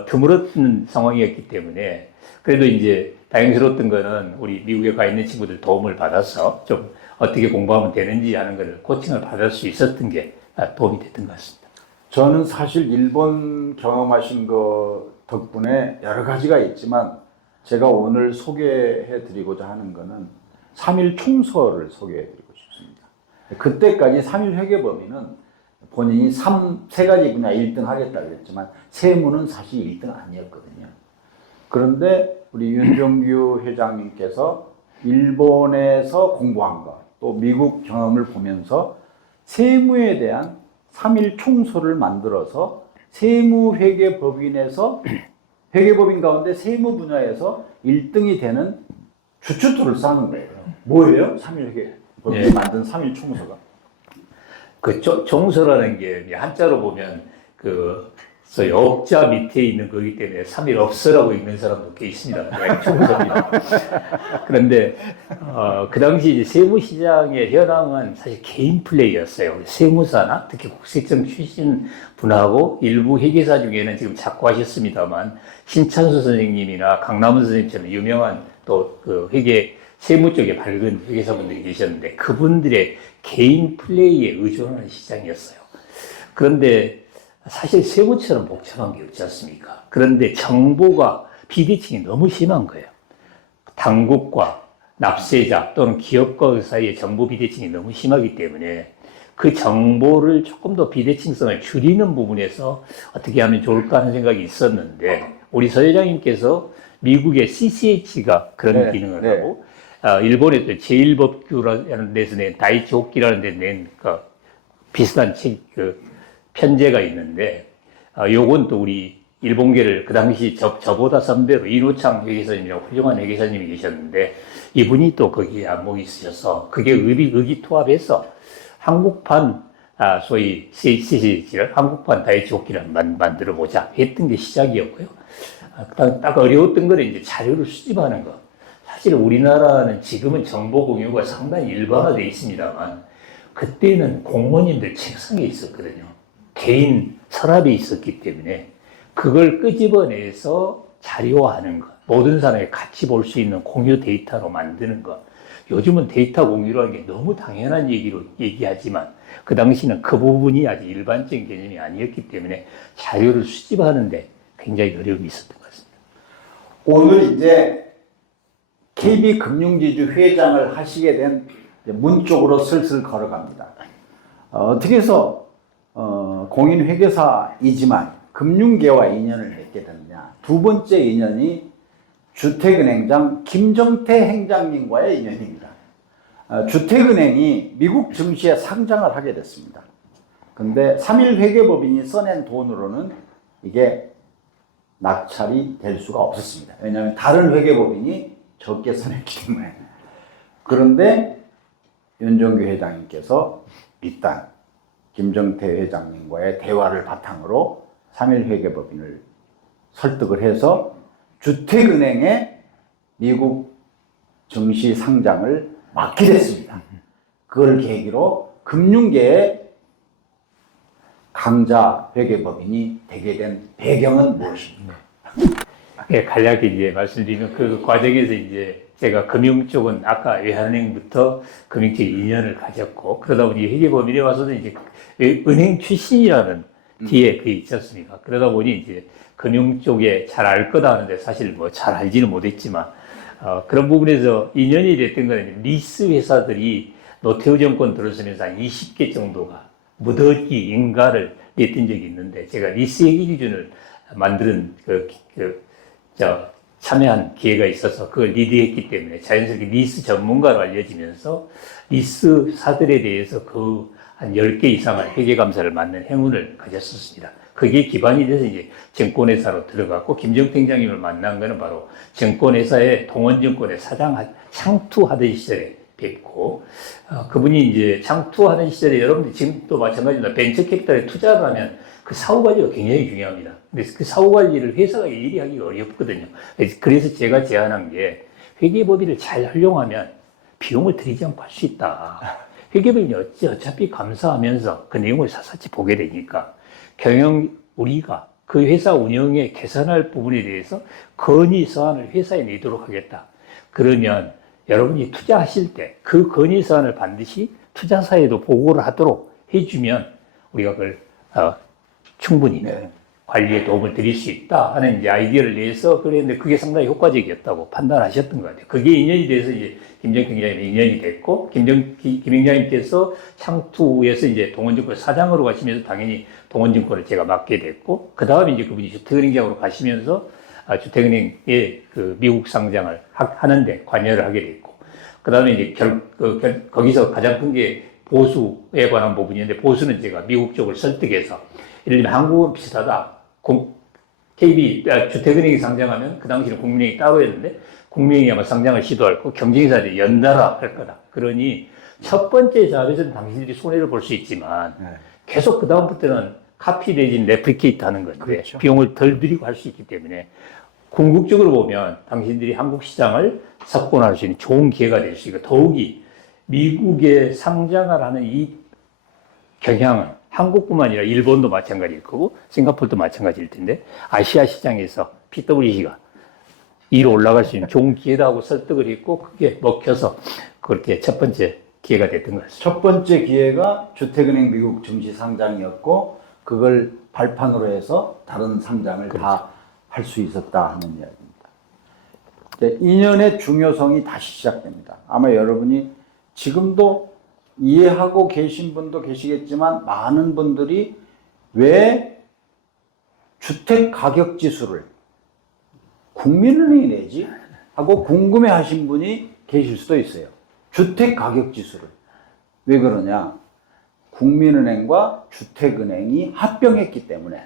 드물었던 상황이었기 때문에, 그래도 이제 다행스러웠던 거는 우리 미국에 가 있는 친구들 도움을 받아서 좀 어떻게 공부하면 되는지 하는 걸 코칭을 받을 수 있었던 게 도움이 됐던 것 같습니다. 저는 사실 일본 경험하신 거 덕분에 여러 가지가 있지만, 제가 오늘 소개해 드리고자 하는 거는 3일 총서를 소개해 드리고 싶습니다. 그때까지 3일 회계법인은 본인이 세 가지 분야 1등 하겠다 그랬지만 세무는 사실 1등 아니었거든요. 그런데 우리 윤종규 회장님께서 일본에서 공부한 것, 또 미국 경험을 보면서 세무에 대한 3일 총소를 만들어서 세무회계법인에서 회계법인 가운데 세무 분야에서 1등이 되는 주춧돌을 쌓는 거예요. 뭐예요? 3일 회계법인이 만든 3일 총소가. 그 총서라는 게 한자로 보면 소위 업자 밑에 있는 거기 때문에 3일 업서라고 읽는 사람도 꽤 있습니다. 총서입니다. 그런데 그 당시 이제 세무시장의 현황은 사실 개인 플레이였어요. 세무사나 특히 국세청 출신 분하고 일부 회계사 중에는 지금 자꾸 하셨습니다만 신찬수 선생님이나 강남은 선생님처럼 유명한 또 그 회계 세무 쪽에 밝은 회계사분들이 계셨는데, 그분들의 개인 플레이에 의존하는 시장이었어요. 그런데 사실 세무처럼 복잡한 게 없지 않습니까? 그런데 정보가 비대칭이 너무 심한 거예요. 당국과 납세자 또는 기업과 사이의 정보 비대칭이 너무 심하기 때문에 그 정보를 조금 더 비대칭성을 줄이는 부분에서 어떻게 하면 좋을까 하는 생각이 있었는데 우리 서 회장님께서 미국의 CCH가 그런 네, 기능을 네. 하고 일본의 또 제1법규라는 데서 낸 다이치 호키라는 데서 낸 비슷한 그 편제가 있는데 요건 또 우리 일본계를 그 당시 저보다 선배로 이노창 회계사님이라고 훌륭한 회계사님이 계셨는데 이분이 또 거기에 안목이 있으셔서 그게 의기투합해서 한국판 소위 CC를 한국판 다이치 호키를 만들어 보자 했던 게 시작이었고요. 딱 어려웠던 거는 이제 자료를 수집하는 거. 사실 우리나라는 지금은 정보 공유가 상당히 일반화되어 있습니다만 그때는 공무원님들 책상에 있었거든요. 개인 서랍이 있었기 때문에 그걸 끄집어내서 자료화하는 것, 모든 사람이 같이 볼 수 있는 공유 데이터로 만드는 것. 요즘은 데이터 공유라는 게 너무 당연한 얘기로 얘기하지만 그 당시는 그 부분이 아직 일반적인 개념이 아니었기 때문에 자료를 수집하는데 굉장히 어려움이 있었던 것 같습니다. 오늘 이제 KB금융지주 회장을 하시게 된 문 쪽으로 슬슬 걸어갑니다. 어떻게 해서 공인회계사이지만 금융계와 인연을 맺게 됐냐. 두 번째 인연이 주택은행장 김정태 행장님과의 인연입니다. 주택은행이 미국 증시에 상장을 하게 됐습니다. 근데 3일 회계법인이 써낸 돈으로는 이게 낙찰이 될 수가 없었습니다. 왜냐하면 다른 회계법인이 적게 써냈기 때문에. 그런데 윤종규 회장님께서 일단 김정태 회장님과의 대화를 바탕으로 3일 회계법인을 설득을 해서 주택은행의 미국 증시 상장을 맡게 됐습니다. 그걸 계기로 금융계의 강자 회계법인이 되게 된 배경은 무엇입니까? 예, 간략히 이제 말씀드리면 그 과정에서 이제 제가 금융 쪽은 아까 외환은행부터 금융적 인연을 가졌고 그러다 보니 회계법인에 와서도 이제 은행 출신이라는 뒤에 그게 있지 않습니까? 그러다 보니 이제 금융 쪽에 잘 알 거다 하는데 사실 뭐 잘 알지는 못했지만 그런 부분에서 인연이 됐던 건 리스 회사들이 노태우정권 들어서면서 한 20개 정도가 무더기 인가를 냈던 적이 있는데 제가 리스 회계 기준을 만드는 참여한 기회가 있어서 그걸 리드했기 때문에 자연스럽게 리스 전문가로 알려지면서 리스사들에 대해서 그 한 10개 이상의 회계감사를 맡는 행운을 가졌었습니다. 그게 기반이 돼서 이제 증권회사로 들어갔고, 김정태 행장님을 만난 거는 바로 증권회사의 동원증권의 사장 창투하던 시절에 뵙고, 그분이 이제 창투하는 시절에 여러분들 지금도 마찬가지입니다. 벤처캐피탈에 투자를 하면 그 사후관리가 굉장히 중요합니다. 근데 그 사후관리를 회사가 일일이 하기가 어렵거든요. 그래서 제가 제안한 게 회계법인을 잘 활용하면 비용을 들이지 않고 할 수 있다. 회계법인이 어차피 감사하면서 그 내용을 샅샅이 보게 되니까 우리가 그 회사 운영에 개선할 부분에 대해서 건의 서한을 회사에 내도록 하겠다. 그러면 여러분이 투자하실 때 그 건의 서한을 반드시 투자사에도 보고를 하도록 해주면 우리가 그걸 충분히 관리에 도움을 드릴 수 있다 하는 이제 아이디어를 내서 그랬는데 그게 상당히 효과적이었다고 판단하셨던 것 같아요. 그게 인연이 돼서 이제 김정태 행장님의 인연이 됐고, 김 행장님께서 창투에서 이제 동원증권 사장으로 가시면서 당연히 동원증권을 제가 맡게 됐고, 그 다음에 이제 그분이 주택은행장으로 가시면서 주택은행의 그 미국 상장을 하는데 관여를 하게 됐고, 그 다음에 이제 거기서 가장 큰 게 보수에 관한 부분이었는데, 보수는 제가 미국 쪽을 설득해서, 예를 들면 한국은 비슷하다. 주택은행이 상장하면 그 당시는 국민은행이 따로였는데 국민은행이 아마 상장을 시도할 거 경쟁사들이 연달아 할 거다. 그러니 첫 번째 잡에서는 당신들이 손해를 볼 수 있지만 계속 그 다음부터는 카피 내지는 레플리케이트 하는 건데 그렇죠. 비용을 덜 들이고 할 수 있기 때문에 궁극적으로 보면 당신들이 한국 시장을 석권할 수 있는 좋은 기회가 될 수 있고, 더욱이 미국에 상장을 하는 이 경향은 한국뿐만 아니라 일본도 마찬가지일 거고 싱가포르도 마찬가지일 텐데 아시아 시장에서 PwC가 위로 올라갈 수 있는 좋은 기회다 하고 설득을 했고, 그게 먹혀서 그렇게 첫 번째 기회가 됐던 것 같습니다. 첫 번째 기회가 주택은행 미국 증시 상장이었고, 그걸 발판으로 해서 다른 상장을 그렇죠. 다 할 수 있었다 하는 이야기입니다. 인연의 중요성이 다시 시작됩니다. 아마 여러분이 지금도 이해하고 계신 분도 계시겠지만 많은 분들이 왜 주택 가격 지수를 국민은행이 내지 하고 궁금해 하신 분이 계실 수도 있어요. 주택 가격 지수를. 왜 그러냐? 국민은행과 주택은행이 합병했기 때문에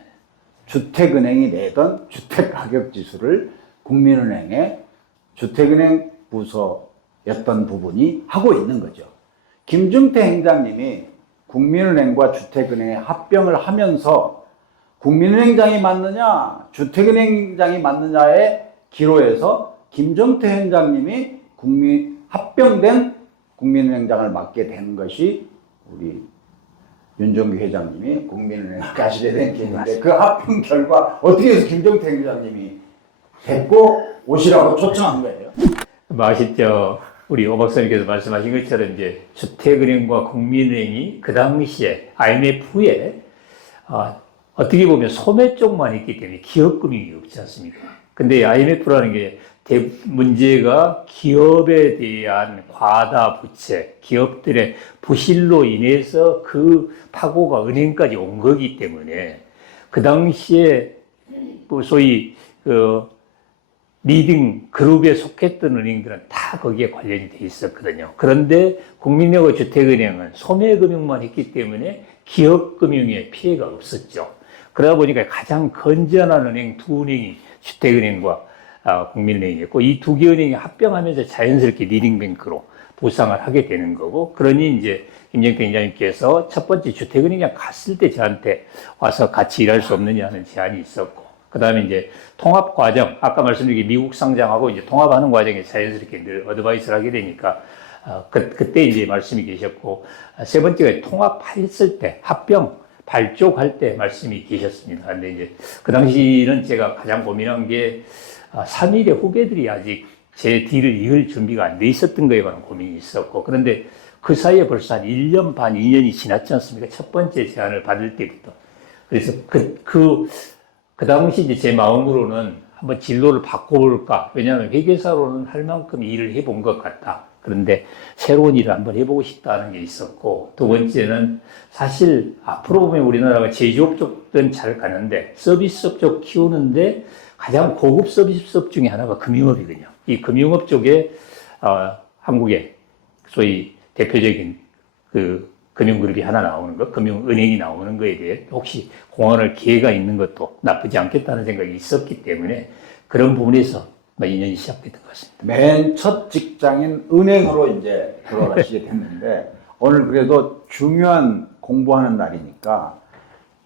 주택은행이 내던 주택 가격 지수를 국민은행의 주택은행 부서였던 부분이 하고 있는 거죠. 김중태 행장님이 국민은행과 주택은행의 합병을 하면서 국민은행장이 맞느냐, 주택은행장이 맞느냐의 기로에서 김종태 행장님이 합병된 국민은행장을 맡게 된 것이 우리 윤종규 회장님이 국민은행 가시게 된 계기인데 그 합병 결과 어떻게 해서 김종태 행장님이 데리고 오시라고 초청한 거예요? 아시죠? 우리 오 박사님께서 말씀하신 것처럼 이제 주택은행과 국민은행이 그 당시에 IMF 후에 어떻게 보면 소매 쪽만 있기 때문에 기업금융이 없지 않습니까? 근데 IMF라는 게 문제가 기업에 대한 과다 부채, 기업들의 부실로 인해서 그 파고가 은행까지 온 거기 때문에 그 당시에 소위 리딩 그룹에 속했던 은행들은 다 거기에 관련이 돼 있었거든요. 그런데 국민은행과 주택은행은 소매금융만 했기 때문에 기업금융에 피해가 없었죠. 그러다 보니까 가장 건전한 은행 두 은행이 주택은행과 국민은행이었고 이 두 개 은행이 합병하면서 자연스럽게 리딩뱅크로 부상을 하게 되는 거고, 그러니 이제 김정태 위원장님께서 첫 번째 주택은행장 갔을 때 저한테 와서 같이 일할 수 없느냐는 제안이 있었고, 그 다음에 이제 통합 과정, 아까 말씀드린 미국 상장하고 이제 통합하는 과정에 자연스럽게 늘 어드바이스를 하게 되니까, 그때 이제 말씀이 계셨고, 세 번째가 통합했을 때, 합병, 발족할 때 말씀이 계셨습니다. 근데 이제 그 당시는 제가 가장 고민한 게, 3일의 후배들이 아직 제 뒤를 이을 준비가 안 돼 있었던 거에 관한 고민이 있었고, 그런데 그 사이에 벌써 한 1년 반, 2년이 지났지 않습니까? 첫 번째 제안을 받을 때부터. 그래서 그 당시 이제 제 마음으로는 한번 진로를 바꿔볼까. 왜냐하면 회계사로는 할 만큼 일을 해본 것 같다. 그런데 새로운 일을 한번 해보고 싶다는 게 있었고, 두 번째는 사실 앞으로 보면 우리나라가 제조업 쪽은 잘 가는데 서비스업 쪽 키우는데 가장 고급 서비스업 중에 하나가 금융업이거든요. 이 금융업 쪽에 한국의 소위 대표적인 그 금융그룹이 하나 나오는 것, 금융은행이 나오는 거에 대해 혹시 공헌할 기회가 있는 것도 나쁘지 않겠다는 생각이 있었기 때문에 그런 부분에서 인연이 시작됐던 것 같습니다. 맨 첫 직장인 은행으로 이제 들어가시게 됐는데 오늘 그래도 중요한 공부하는 날이니까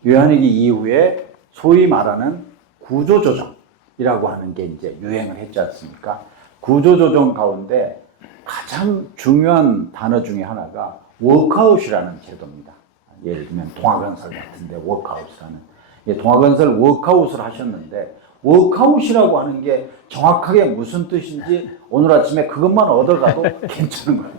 외환위기 이후에 소위 말하는 구조조정이라고 하는 게 이제 유행을 했지 않습니까? 구조조정 가운데 가장 중요한 단어 중에 하나가 워크아웃이라는 제도입니다. 예를 들면 동아건설 같은데 워크아웃이라는, 동아건설 워크아웃을 하셨는데 워크아웃이라고 하는 게 정확하게 무슨 뜻인지 오늘 아침에 그것만 얻어가도 괜찮은 거예요.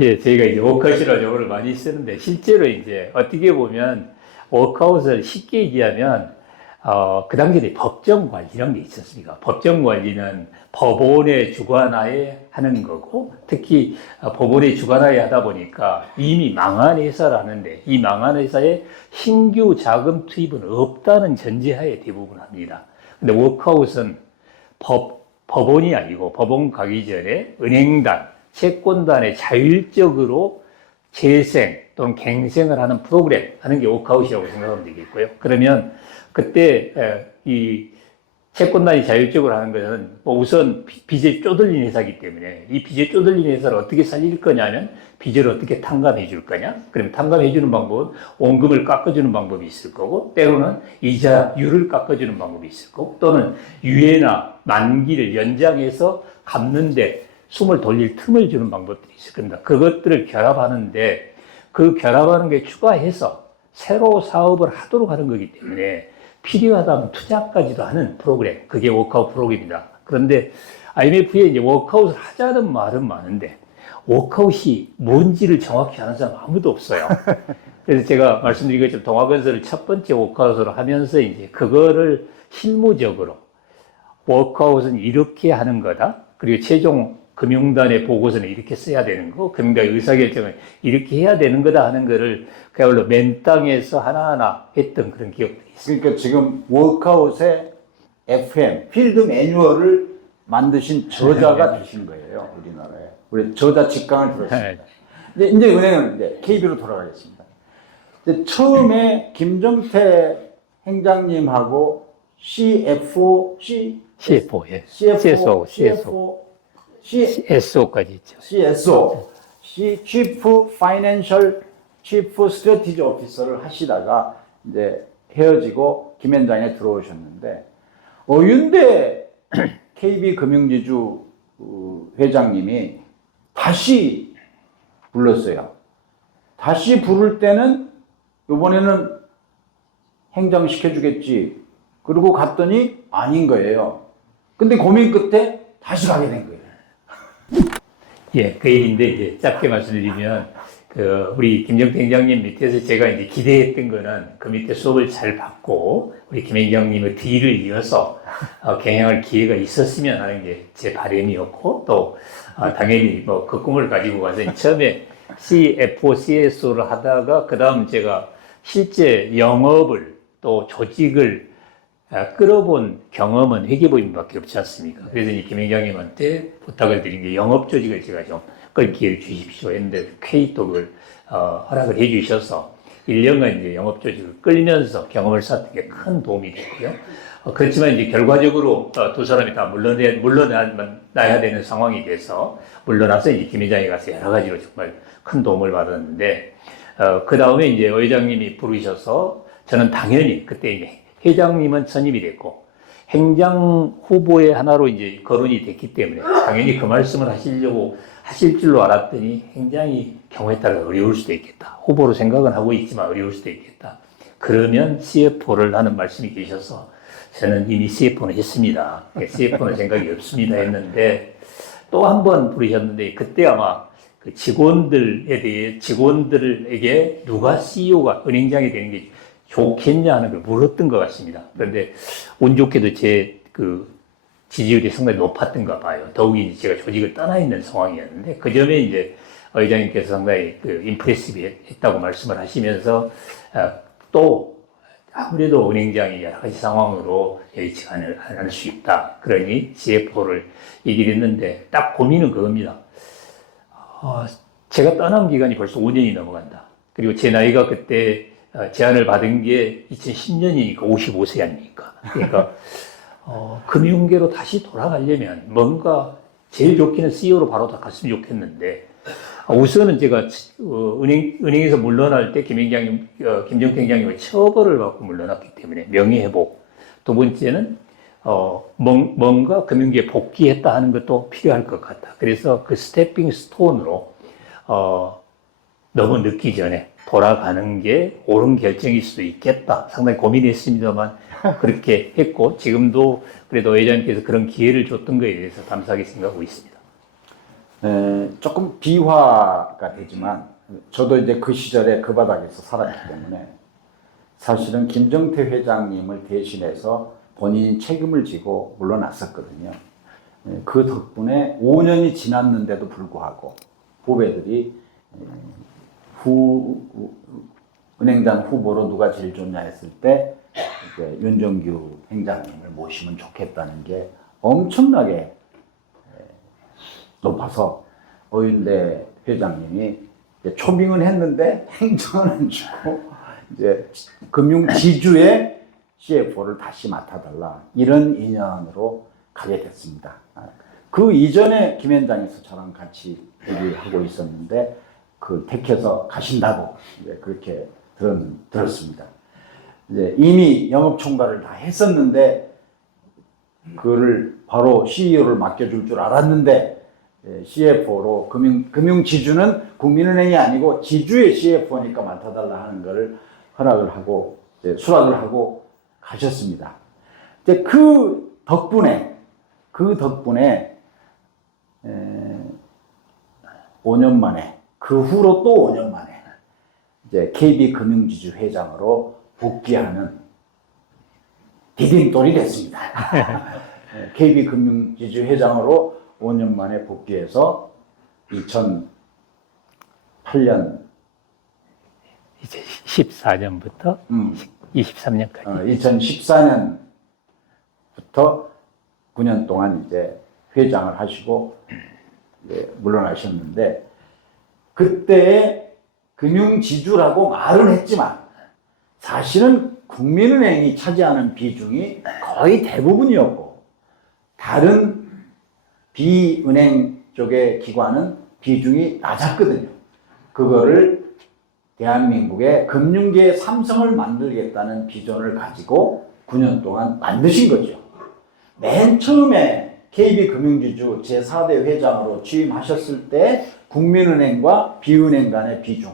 예, 저희가 이제 워크아웃이라는 용어를 많이 쓰는데 실제로 이제 어떻게 보면 워크아웃을 쉽게 얘기하면 그 당시에 법정 관리 이런 게 있었습니까? 법정 관리는 법원의 주관하에 하는 거고, 특히 법원의 주관하에 하다 보니까 이미 망한 회사를 하는데 이 망한 회사에 신규 자금 투입은 없다는 전제하에 대부분 합니다. 근데 워크아웃은 법원이 아니고 법원 가기 전에 은행단, 채권단에 자율적으로 재생 또는 갱생을 하는 프로그램 하는 게 워크아웃이라고 생각하면 되겠고요. 그러면 그때 이 채권단이 자율적으로 하는 것은 우선 빚에 쪼들린 회사이기 때문에 이 빚에 쪼들린 회사를 어떻게 살릴 거냐면 빚을 어떻게 탕감해 줄 거냐. 그럼 탕감해 주는 방법은 원금을 깎아주는 방법이 있을 거고, 때로는 이자율을 깎아주는 방법이 있을 거고, 또는 유예나 만기를 연장해서 갚는데 숨을 돌릴 틈을 주는 방법들이 있을 겁니다. 그것들을 결합하는데 그 결합하는 게 추가해서 새로 사업을 하도록 하는 거기 때문에 필요하다면 투자까지도 하는 프로그램, 그게 워크아웃 프로그램입니다. 그런데 IMF에 이제 워크아웃을 하자는 말은 많은데 워크아웃이 뭔지를 정확히 아는 사람 아무도 없어요. 그래서 제가 말씀드린 것처럼 동아건설을 첫 번째 워크아웃으로 하면서 이제 그거를 실무적으로 워크아웃은 이렇게 하는 거다. 그리고 최종 금융단의 보고서는 이렇게 써야 되는 거, 금융단의 의사결정은 이렇게 해야 되는 거다 하는 거를 그야말로 맨땅에서 하나하나 했던 그런 기억들이 있습니다. 그러니까 지금 워크아웃의 FM, 필드 매뉴얼을 만드신 저자가 되신 거예요, 우리나라에. 우리 저자 직강을 들었습니다. 이제 은행은 이제 KB로 돌아가겠습니다. 이제 처음에 김정태 행장님하고 CFO, CFO, 예. CSO, CSO까지 있죠. CSO, Chief Financial, Chief Strategy Officer를 하시다가 이제 헤어지고 김현장에 들어오셨는데, 어윤대 KB금융지주 회장님이 다시 불렀어요. 다시 부를 때는 이번에는 행장시켜주겠지. 그러고 갔더니 아닌 거예요. 근데 고민 끝에 다시 가게 된 거예요. 예, 그 일인데, 이제 짧게 말씀드리면, 우리 김정태 행장님 밑에서 제가 이제 기대했던 거는 그 밑에 수업을 잘 받고, 우리 김 행장님의 뒤를 이어서 경영할 기회가 있었으면 하는 게 제 바람이었고, 또, 당연히 뭐 그 꿈을 가지고 가서 처음에 CFO, CSO를 하다가, 그 다음 제가 실제 영업을 또 조직을 끌어본 경험은 회계법인밖에 없지 않습니까? 그래서 이 김 회장님한테 부탁을 드린 게 영업 조직을 제가 좀 끌 기회를 주십시오 했는데 쾌히 또 그걸 허락을 해 주셔서 1년간 이제 영업 조직을 끌면서 경험을 쌓는 게 큰 도움이 됐고요. 그렇지만 이제 결과적으로 두 사람이 다 물러나야 되는 상황이 돼서 물러나서 이제 김 회장이 가서 여러 가지로 정말 큰 도움을 받았는데 그 다음에 이제 회장님이 부르셔서 저는 당연히 그때 이제 회장님은 선임이 됐고 행장 후보의 하나로 이제 거론이 됐기 때문에 당연히 그 말씀을 하실 줄로 알았더니 행장이 경우에 따라 어려울 수도 있겠다. 후보로 생각은 하고 있지만 어려울 수도 있겠다. 그러면 CFO를 하는 말씀이 계셔서 저는 이미 CFO는 했습니다. CFO는 생각이 없습니다 했는데 또 한 번 부르셨는데 그때 아마 그 직원들에게 누가 CEO가 은행장이 되는 게 좋겠냐 하는 걸 물었던 것 같습니다. 그런데 운 좋게도 제 지지율이 상당히 높았던가 봐요. 더욱이 제가 조직을 떠나 있는 상황이었는데 그 점에 이제 의장님께서 상당히 임프레시브 했다고 말씀을 하시면서 또 아무래도 은행장이 여러 가지 상황으로 여의치 않을 수 있다. 그러니 CFO를 얘기를 했는데 딱 고민은 그겁니다. 제가 떠난 기간이 벌써 5년이 넘어간다. 그리고 제 나이가 그때 제안을 받은 게 2010년이니까 55세 아닙니까? 그러니까 금융계로 다시 돌아가려면 뭔가 제일 좋기는 CEO로 바로 다 갔으면 좋겠는데 우선은 제가 은행에서 물러날 때 김정태 행장님의 처벌을 받고 물러났기 때문에 명예회복. 두 번째는 뭔가 금융계에 복귀했다 하는 것도 필요할 것 같다. 그래서 그 스태핑 스톤으로 너무 늦기 전에 돌아가는 게 옳은 결정일 수도 있겠다. 상당히 고민했습니다만 그렇게 했고 지금도 그래도 회장님께서 그런 기회를 줬던 거에 대해서 감사하게 생각하고 있습니다. 조금 비화가 되지만 저도 이제 그 시절에 그 바닥에서 살았기 때문에 사실은 김정태 회장님을 대신해서 본인이 책임을 지고 물러났었거든요. 그 덕분에 5년이 지났는데도 불구하고 후배들이 은행장 후보로 누가 제일 좋냐 했을 때 이제 윤정규 행장님을 모시면 좋겠다는 게 엄청나게 높아서 어윤대 회장님이 초빙은 했는데 행정은 안 주고 이제 금융지주의 CFO를 다시 맡아달라 이런 인연으로 가게 됐습니다. 그 이전에 김 회장에서 저랑 같이 얘기를 하고 있었는데 택해서 가신다고 이제 그렇게 들었습니다. 이제 이미 영업총괄을 다 했었는데 그를 바로 CEO를 맡겨줄 줄 알았는데 CFO로 금융지주는 국민은행이 아니고 지주의 CFO니까 맡아달라 하는 것을 허락을 하고 수락을 하고 가셨습니다. 이제 그 덕분에 5년 만에 그 후로 또 5년 만에 이제 KB금융지주 회장으로 복귀하는 디딤돌이 됐습니다. KB금융지주 회장으로 5년 만에 복귀해서 2008년 이제 14년부터 23년까지. 2014년부터 9년 동안 이제 회장을 하시고 이제 물러나셨는데, 그때의 금융지주라고 말은 했지만 사실은 국민은행이 차지하는 비중이 거의 대부분이었고, 다른 비은행 쪽의 기관은 비중이 낮았거든요. 그거를 대한민국의 금융계의 삼성을 만들겠다는 비전을 가지고 9년 동안 만드신 거죠. 맨 처음에 KB금융지주 제4대 회장으로 취임하셨을 때 국민은행과 비은행 간의 비중,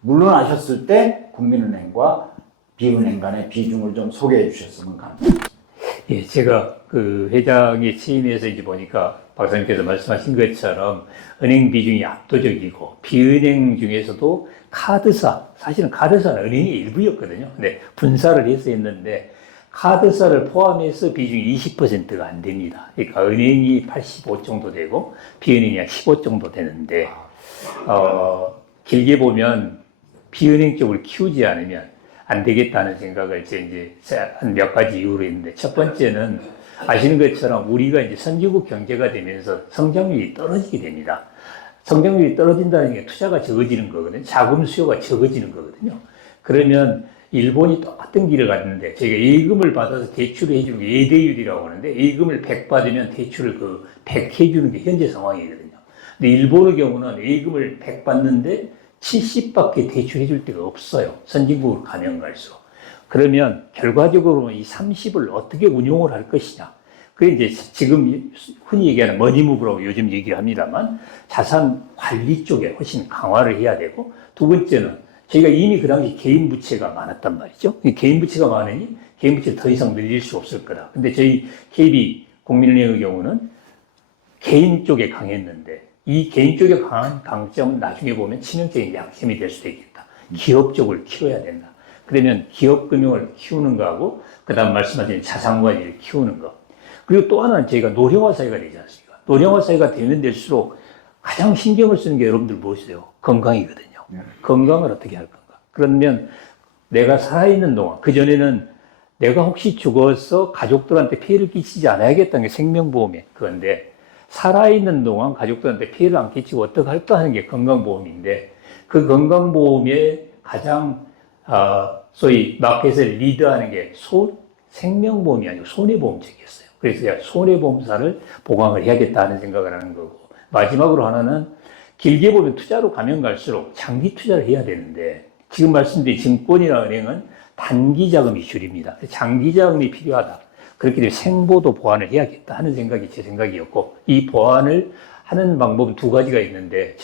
물러나셨을 때 국민은행과 비은행 간의 비중을 좀 소개해 주셨으면 감사합니다. 예, 제가 그 회장에 취임해서 이제 보니까 박사님께서 말씀하신 것처럼 은행 비중이 압도적이고, 비은행 중에서도 카드사, 사실은 카드사는 은행의 일부였거든요. 근데 분사를 해서 했는데 카드사를 포함해서 비중이 20%가 안 됩니다. 그러니까 은행이 85 정도 되고 비은행이 한 15 정도 되는데, 길게 보면 비은행 쪽을 키우지 않으면 안 되겠다는 생각을 이제 한 몇 가지 이유로 했는데, 첫 번째는 아시는 것처럼 우리가 이제 선진국 경제가 되면서 성장률이 떨어지게 됩니다. 성장률이 떨어진다는 게 투자가 적어지는 거거든요. 자금 수요가 적어지는 거거든요. 그러면 일본이 똑같은 길을 갔는데, 저희가 예금을 받아서 대출을 해주는 게 예대율이라고 하는데, 예금을 100 받으면 대출을 100 해주는 게 현재 상황이거든요. 근데 일본의 경우는 예금을 100 받는데 70밖에 대출해 줄 데가 없어요. 선진국으로 가면 갈수록. 그러면 결과적으로 이 30을 어떻게 운용을 할 것이냐. 그게 이제 지금 흔히 얘기하는 머니무브라고 요즘 얘기를 합니다만, 자산 관리 쪽에 훨씬 강화를 해야 되고, 두 번째는 저희가 이미 그 당시 개인 부채가 많았단 말이죠. 개인 부채가 많으니 개인 부채를 더 이상 늘릴 수 없을 거다. 근데 저희 KB 국민은행의 경우는 개인 쪽에 강했는데, 이 개인 쪽에 강한 강점은 나중에 보면 치명적인 약점이 될 수도 있겠다. 기업 쪽을 키워야 된다. 그러면 기업 금융을 키우는 거하고, 그 다음 말씀하신 자산 관리를 키우는 거. 그리고 또 하나는 저희가 노령화 사회가 되지 않습니까? 노령화 사회가 되면 될수록 가장 신경을 쓰는 게 여러분들 무엇이에요? 건강이거든요. 건강을 어떻게 할 건가? 그러면 내가 살아있는 동안, 그전에는 내가 혹시 죽어서 가족들한테 피해를 끼치지 않아야겠다는 게 생명보험의 그건데, 살아있는 동안 가족들한테 피해를 안 끼치고 어떻게 할까 하는 게 건강보험인데, 그 건강보험의 가장 소위 마켓을 리드하는 게 생명보험이 아니고 손해보험 쪽이었어요. 그래서 제가 손해보험사를 보강을 해야겠다는 생각을 하는 거고, 마지막으로 하나는 길게 보면 투자로 가면 갈수록 장기 투자를 해야 되는데, 지금 말씀드린 증권이나 은행은 단기 자금이 주립니다. 장기 자금이 필요하다. 그렇게 되면 생보도 보완을 해야겠다 하는 생각이 제 생각이었고, 이 보완을 하는 방법은 두 가지가 있는데,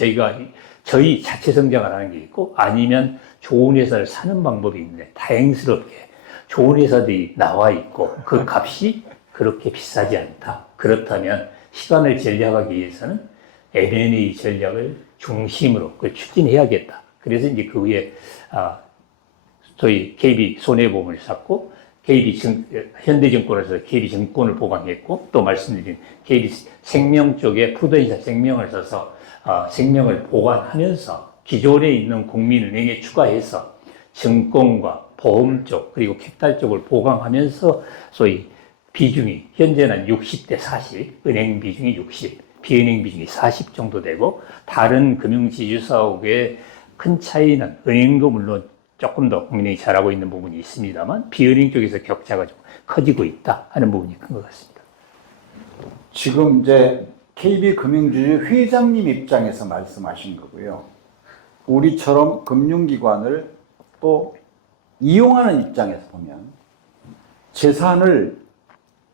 저희 자체 성장을 하는 게 있고, 아니면 좋은 회사를 사는 방법이 있는데, 다행스럽게 좋은 회사들이 나와 있고 그 값이 그렇게 비싸지 않다. 그렇다면 시간을 전략하기 위해서는 M&A 전략을 중심으로 그걸 추진해야겠다. 그래서 이제 그 위에 저희 KB 손해보험을 샀고, 현대증권에서 KB증권을 보강했고, 또 말씀드린 KB생명 쪽에 푸드인사 생명을 써서 생명을 보관하면서 기존에 있는 국민은행에 추가해서 증권과 보험 쪽 그리고 캐피탈 쪽을 보강하면서 소위 비중이 현재는 60대 40, 은행 비중이 60, 비은행 비중이 40 정도 되고, 다른 금융지주사하고의 큰 차이는 은행도 물론 조금 더 국민은행이 잘하고 있는 부분이 있습니다만, 비은행 쪽에서 격차가 좀 커지고 있다 하는 부분이 큰 것 같습니다. 지금 이제 KB금융지주 회장님 입장에서 말씀하신 거고요. 우리처럼 금융기관을 또 이용하는 입장에서 보면 재산을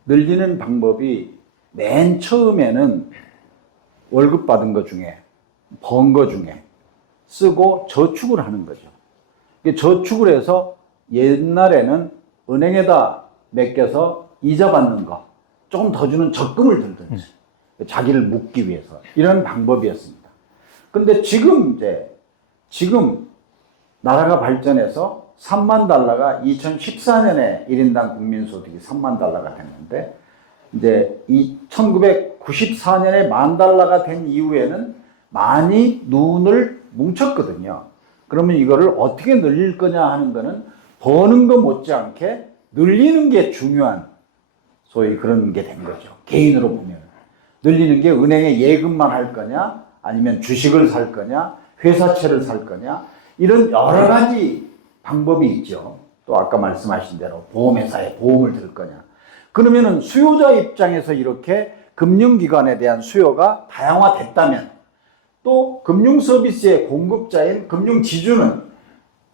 늘리는 방법이 맨 처음에는 월급 받은 것 중에, 번 것 중에 쓰고 저축을 하는 거죠. 저축을 해서 옛날에는 은행에다 맡겨서 이자 받는 거, 조금 더 주는 적금을 들든지, 자기를 묶기 위해서 이런 방법이었습니다. 근데 지금 나라가 발전해서 3만 달러가 2014년에 1인당 국민소득이 3만 달러가 됐는데, 이제 이 1994년에 $10,000가 된 이후에는 많이 눈을 뭉쳤거든요. 그러면 이거를 어떻게 늘릴 거냐 하는 거는 버는 거 못지않게 늘리는 게 중요한 소위 그런 게 된 거죠. 개인으로 보면. 늘리는 게 은행에 예금만 할 거냐, 아니면 주식을 살 거냐, 회사채를 살 거냐, 이런 여러 가지 방법이 있죠. 또 아까 말씀하신 대로 보험회사에 보험을 들 거냐. 그러면은 수요자 입장에서 이렇게 금융기관에 대한 수요가 다양화됐다면 또 금융 서비스의 공급자인 금융지주는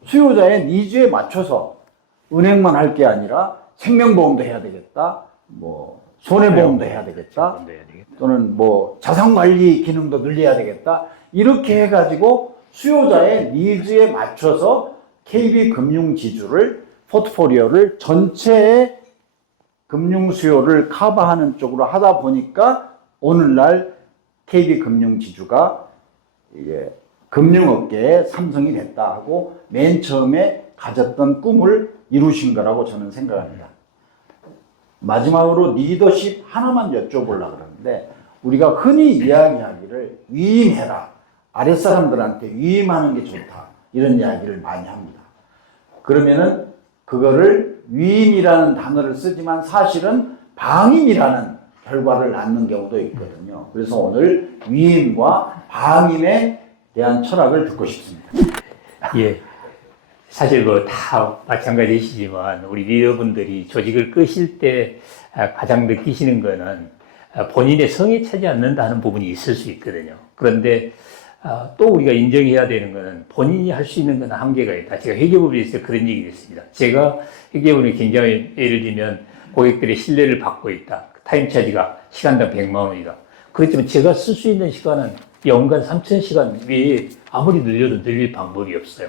수요자의 니즈에 맞춰서 은행만 할 게 아니라 생명보험도 해야 되겠다, 뭐 손해보험도 해야 되겠다, 또는 뭐 자산관리 기능도 늘려야 되겠다, 이렇게 해가지고 수요자의 니즈에 맞춰서 KB금융지주를 포트포리오를 전체의 금융 수요를 커버하는 쪽으로 하다 보니까 오늘날 KB금융지주가 이게 금융업계의 삼성이 됐다 하고 맨 처음에 가졌던 꿈을 이루신 거라고 저는 생각합니다. 마지막으로 리더십 하나만 여쭤보려고 그러는데, 우리가 흔히 이야기하기를 위임해라, 아랫사람들한테 위임하는 게 좋다, 이런 이야기를 많이 합니다. 그러면은 그거를 위임이라는 단어를 쓰지만 사실은 방임이라는 결과를 낳는 경우도 있거든요. 그래서 오늘 위임과 방임에 대한 철학을 듣고 싶습니다. 예. 사실 뭐 다 마찬가지시지만 우리 리더분들이 조직을 끄실 때 가장 느끼시는 거는 본인의 성에 차지 않는다는 부분이 있을 수 있거든요. 그런데 또 우리가 인정해야 되는 거는 본인이 할 수 있는 건 한계가 있다. 제가 회계법인에서 그런 얘기를 했습니다. 제가 회계법인이 굉장히 예를 들면 고객들의 신뢰를 받고 있다. 타임차지가 시간당 100만 원이다. 그렇지만 제가 쓸 수 있는 시간은 연간 3,000시간 외에 아무리 늘려도 늘릴 방법이 없어요.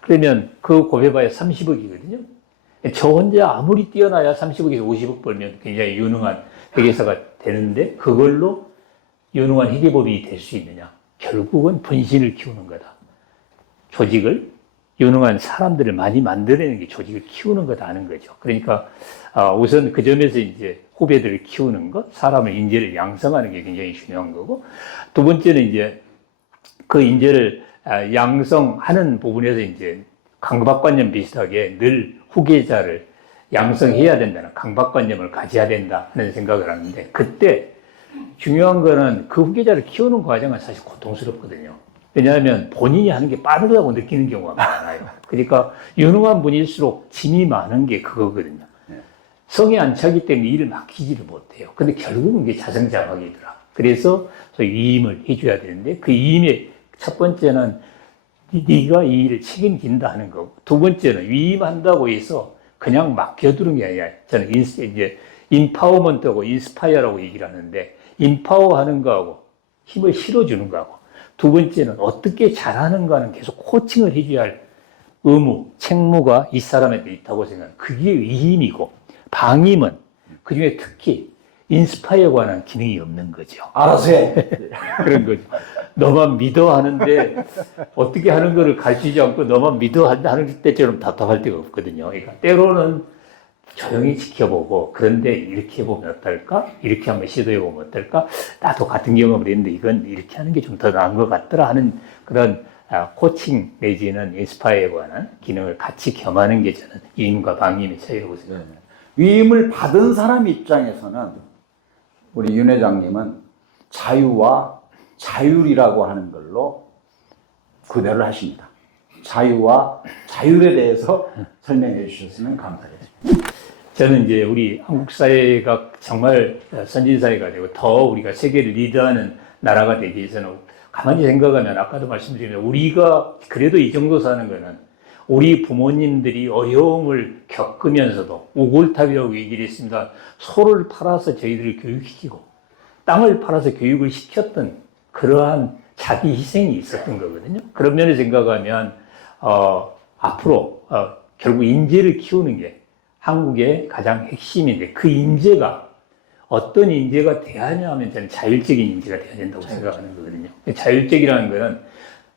그러면 그 곱해봐야 30억이거든요. 저 혼자 아무리 뛰어나야 30억에서 50억 벌면 굉장히 유능한 회계사가 되는데 그걸로 유능한 회계법인이 될 수 있느냐? 결국은 분신을 키우는 거다. 조직을, 유능한 사람들을 많이 만들어내는 게 조직을 키우는 거다는 거죠. 그러니까 우선 그 점에서 이제 후배들을 키우는 것, 사람의 인재를 양성하는 게 굉장히 중요한 거고, 두 번째는 이제 그 인재를 양성하는 부분에서 이제 강박관념 비슷하게 늘 후계자를 양성해야 된다는 강박관념을 가져야 된다 하는 생각을 하는데, 그때 중요한 거는 그 후계자를 키우는 과정은 사실 고통스럽거든요. 왜냐하면 본인이 하는 게 빠르다고 느끼는 경우가 많아요. 그러니까 유능한 분일수록 짐이 많은 게 그거거든요. 성에 안 차기 때문에 일을 맡기지를 못해요. 근데 결국은 이게 자성자박이더라. 그래서 소위 위임을 해줘야 되는데, 그 위임의 첫 번째는 네가 이 일을 책임진다 하는 거고, 두 번째는 위임한다고 해서 그냥 맡겨두는 게 아니라, 저는 이제 인파워먼트하고 인스파이어라고 얘기를 하는데, 인파워하는 거하고 힘을 실어주는 거하고, 두 번째는 어떻게 잘하는가는 계속 코칭을 해줘야 할 의무, 책무가 이 사람한테 있다고 생각합니다. 그게 위임이고, 방임은 그중에 특히 인스파이어가 하는 기능이 없는 거죠. 알아서 해. 그런 거죠. 너만 믿어 하는데 어떻게 하는 거를 가르치지 않고 너만 믿어 하는 때처럼 답답할 데가 없거든요. 그러니까 때로는 조용히 지켜보고, 그런데 이렇게 해보면 어떨까? 이렇게 한번 시도해보면 어떨까? 나도 같은 경험을 했는데 이건 이렇게 하는 게 좀 더 나은 것 같더라 하는 그런 코칭 내지는 인스파이어에 관한 기능을 같이 겸하는 게 저는 위임과 방임의 차이라고 생각합니다. 위임을 받은 사람 입장에서는 우리 윤 회장님은 자유와 자율이라고 하는 걸로 구별을 하십니다. 자유와 자율에 대해서 설명해 주셨으면 감사하겠습니다. 저는 이제 우리 한국 사회가 정말 선진 사회가 되고 더 우리가 세계를 리드하는 나라가 되기 위해서는, 가만히 생각하면 아까도 말씀드린 우리가 그래도 이 정도 사는 거는 우리 부모님들이 어려움을 겪으면서도, 우골탑이라고 얘기를 했습니다. 소를 팔아서 저희들을 교육시키고 땅을 팔아서 교육을 시켰던 그러한 자기 희생이 있었던 거거든요. 그런 면에서 생각하면 앞으로 결국 인재를 키우는 게 한국의 가장 핵심인데, 그 인재가 어떤 인재가 돼야 하냐 하면 저는 자율적인 인재가 돼야 된다고 생각하는 거거든요. 자율적이라는 거는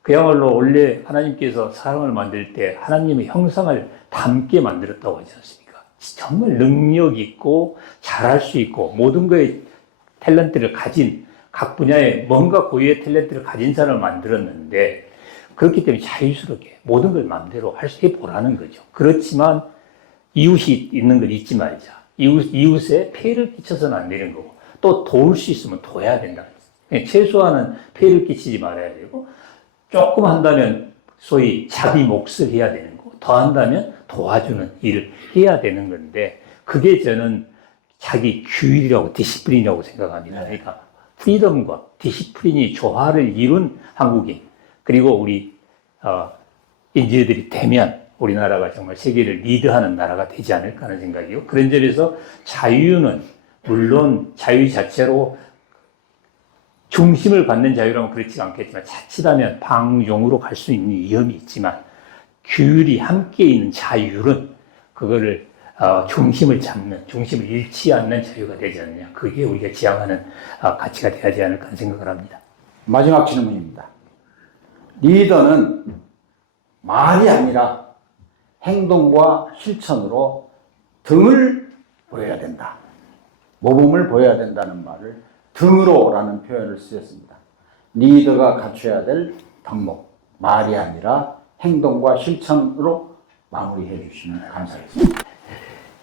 그야말로 원래 하나님께서 사람을 만들 때 하나님의 형상을 닮게 만들었다고 하지 않습니까? 정말 능력 있고 잘할 수 있고 모든 거에 탤런트를 가진 각 분야에 뭔가 고유의 탤런트를 가진 사람을 만들었는데 그렇기 때문에 자유스럽게 모든 걸 마음대로 할 수 해보라는 거죠. 그렇지만 이웃이 있는 걸 잊지 말자. 이웃에 폐해를 끼쳐서는 안 되는 거고 또 도울 수 있으면 도와야 된다. 최소한은 폐해를 끼치지 말아야 되고 조금 한다면 소위 자기 몫을 해야 되는 거고 더 한다면 도와주는 일을 해야 되는 건데 그게 저는 자기 규율이라고 디시플린이라고 생각합니다. 그러니까 프리덤과 디시플린이 조화를 이룬 한국인 그리고 우리 인재들이 되면 우리나라가 정말 세계를 리드하는 나라가 되지 않을까 하는 생각이요. 그런 점에서 자유는 물론 자유 자체로 중심을 갖는 자유라면 그렇지 않겠지만 자칫하면 방종으로 갈 수 있는 위험이 있지만 규율이 함께 있는 자유는 그거를 중심을 잡는, 중심을 잃지 않는 자유가 되지 않느냐. 그게 우리가 지향하는 가치가 되지 않을까 하는 생각을 합니다. 마지막 질문입니다. 리더는 말이 아니라 행동과 실천으로 등을 보여야 된다. 모범을 보여야 된다는 말을 등으로라는 표현을 쓰였습니다. 리더가 갖춰야 될 덕목, 말이 아니라 행동과 실천으로 마무리해 주시면 감사하겠습니다.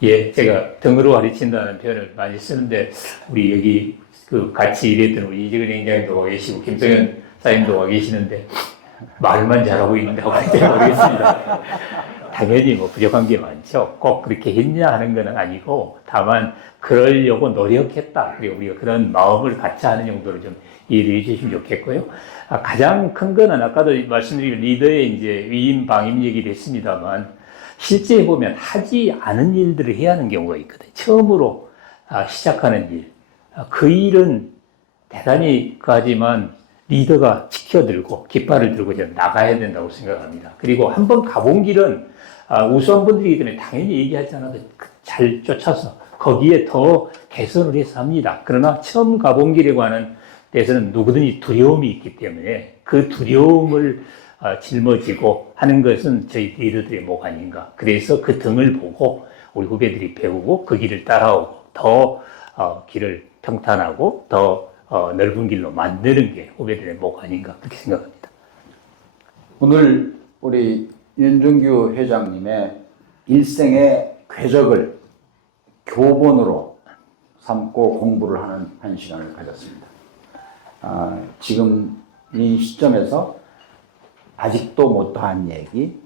예, 제가 등으로 가르친다는 표현을 많이 쓰는데 우리 여기 같이 일했던 우리 이재근 행장님도 와 계시고 김성현 사장님도 와 계시는데 말만 잘하고 있는다고 할지 모르겠습니다. 당연히 뭐 부족한 게 많죠. 꼭 그렇게 했냐 하는 건 아니고 다만 그러려고 노력했다. 그리고 우리가 그런 마음을 같이 하는 정도로 좀 이해를 해주시면 좋겠고요. 가장 큰 거는 아까도 말씀드린 리더의 이제 위임 방임 얘기를 했습니다만 실제 보면 하지 않은 일들을 해야 하는 경우가 있거든요. 처음으로 시작하는 일. 그 일은 대단히 하지만 리더가 지켜들고 깃발을 들고 이제 나가야 된다고 생각합니다. 그리고 한번 가본 길은 우수한분들이기 때문에 당연히 얘기하지 않아도 잘 쫓아서 거기에 더 개선을 해서 합니다. 그러나 처음 가본 길에 관한 데서는 누구든지 두려움이 있기 때문에 그 두려움을 짊어지고 하는 것은 저희 리더들의 목 아닌가. 그래서 그 등을 보고 우리 후배들이 배우고 그 길을 따라오고 더 길을 평탄하고 더 넓은 길로 만드는 게 후배들의 목 아닌가 그렇게 생각합니다. 오늘 우리 윤종규 회장님의 일생의 궤적을 교본으로 삼고 공부를 하는 한 시간을 가졌습니다. 지금 이 시점에서 아직도 못한 얘기,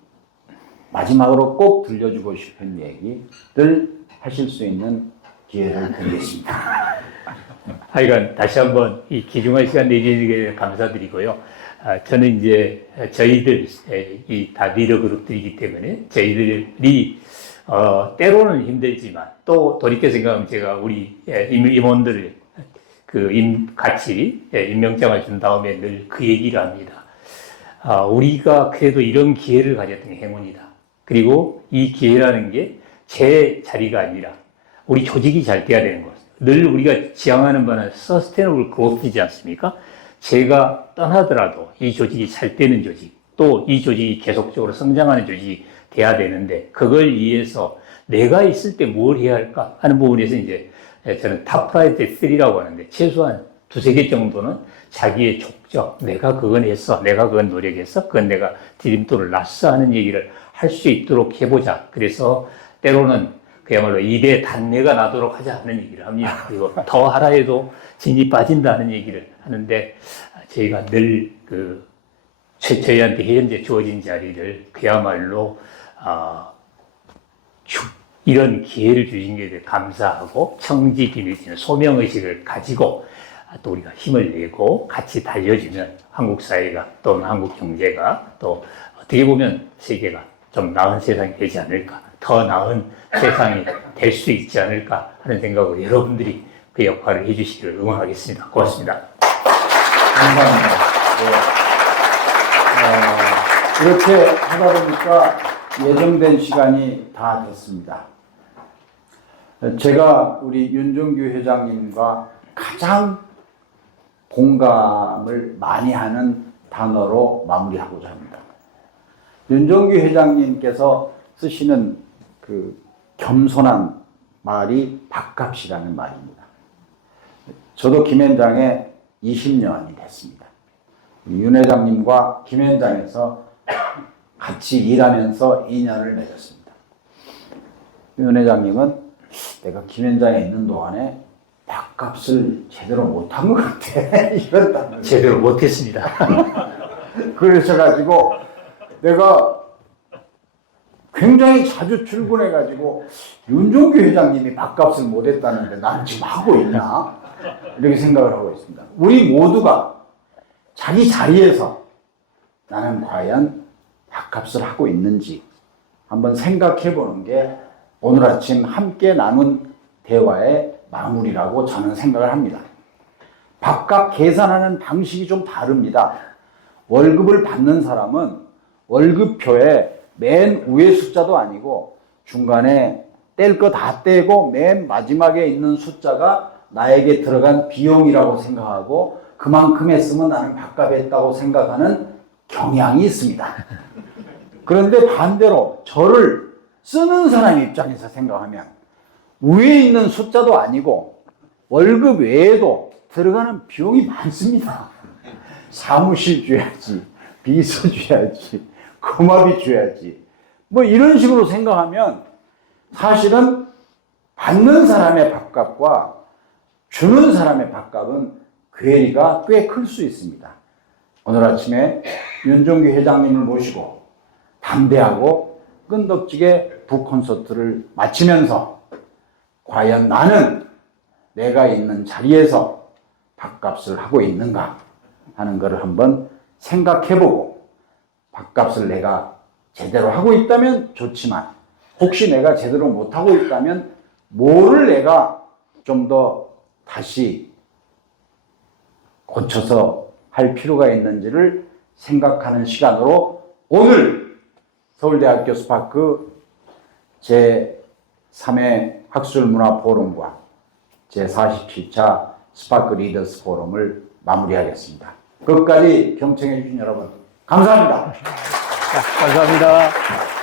마지막으로 꼭 들려주고 싶은 얘기를 하실 수 있는 기회를 드리겠습니다. 하여간 다시 한번 이 귀중한 시간 내주시게 감사드리고요. 저는 이제 저희들 이 다 리더 그룹들이기 때문에 저희들이 때로는 힘들지만 또 돌이켜 생각하면 제가 우리 임원들을 같이 임명장을 준 다음에 늘 그 얘기를 합니다. 우리가 그래도 이런 기회를 가졌던 게 행운이다. 그리고 이 기회라는 게 제 자리가 아니라 우리 조직이 잘 돼야 되는 것. 늘 우리가 지향하는 바는 서스테너블 그로스이지 않습니까? 제가 떠나더라도 이 조직이 잘 되는 조직, 또 이 조직이 계속적으로 성장하는 조직이 돼야 되는데 그걸 위해서 내가 있을 때 뭘 해야 할까 하는 부분에서 이제 저는 탑 프라이어티 3라고 하는데 최소한 2-3개 정도는 자기의 족적, 내가 그건 했어, 내가 그건 노력했어, 그건 내가 디딤돌을 놨어 하는 얘기를 할 수 있도록 해보자. 그래서 때로는 그야말로 입에 단내가 나도록 하자 하는 얘기를 합니다. 그리고 더 하라 해도 진이 빠진다는 얘기를 하는데 저희가 늘 저희한테 현재 주어진 자리를 그야말로 이런 기회를 주신 것에 대해 감사하고 청지기울이는 소명의식을 가지고 또 우리가 힘을 내고 같이 달려주면 한국 사회가 또는 한국 경제가 또 어떻게 보면 세계가 좀 나은 세상이 되지 않을까, 더 나은 세상이 될 수 있지 않을까 하는 생각으로 여러분들이 그 역할을 해주시기를 응원하겠습니다. 고맙습니다. 감사합니다. 네. 이렇게 하다 보니까 예정된 시간이 다 됐습니다. 제가 우리 윤종규 회장님과 가장 공감을 많이 하는 단어로 마무리하고자 합니다. 윤종규 회장님께서 쓰시는 그 겸손한 말이 밥값이라는 말입니다. 저도 김현장에 20년이 됐습니다. 윤 회장님과 김현장에서 같이 일하면서 인연을 맺었습니다. 윤 회장님은 내가 김현장에 있는 동안에 밥값을 제대로 못한 것 같아. 이랬다는 제대로 못했습니다. 그러셔가지고 내가 굉장히 자주 출근해가지고 윤종규 회장님이 밥값을 못했다는데 나는 지금 하고 있나? 이렇게 생각을 하고 있습니다. 우리 모두가 자기 자리에서 나는 과연 밥값을 하고 있는지 한번 생각해 보는 게 오늘 아침 함께 나눈 대화의 마무리라고 저는 생각을 합니다. 밥값 계산하는 방식이 좀 다릅니다. 월급을 받는 사람은 월급표에 맨 위에 숫자도 아니고 중간에 뗄 거 다 떼고 맨 마지막에 있는 숫자가 나에게 들어간 비용이라고 생각하고 그만큼 했으면 나는 밥값 했다고 생각하는 경향이 있습니다. 그런데 반대로 저를 쓰는 사람 입장에서 생각하면 위에 있는 숫자도 아니고 월급 외에도 들어가는 비용이 많습니다. 사무실 줘야지, 비서 줘야지, 거마비 줘야지. 뭐 이런 식으로 생각하면 사실은 받는 사람의 밥값과 주는 사람의 밥값은 괴리가 꽤 클 수 있습니다. 오늘 아침에 윤종규 회장님을 모시고 담대하고 끈덕지게 북콘서트를 마치면서 과연 나는 내가 있는 자리에서 밥값을 하고 있는가 하는 것을 한번 생각해보고 밥값을 내가 제대로 하고 있다면 좋지만 혹시 내가 제대로 못하고 있다면 뭐를 내가 좀 더 다시 고쳐서 할 필요가 있는지를 생각하는 시간으로 오늘 서울대학교 스파크 제3회 학술문화 포럼과 제47차 스파크 리더스 포럼을 마무리하겠습니다. 끝까지 경청해 주신 여러분 감사합니다. 감사합니다.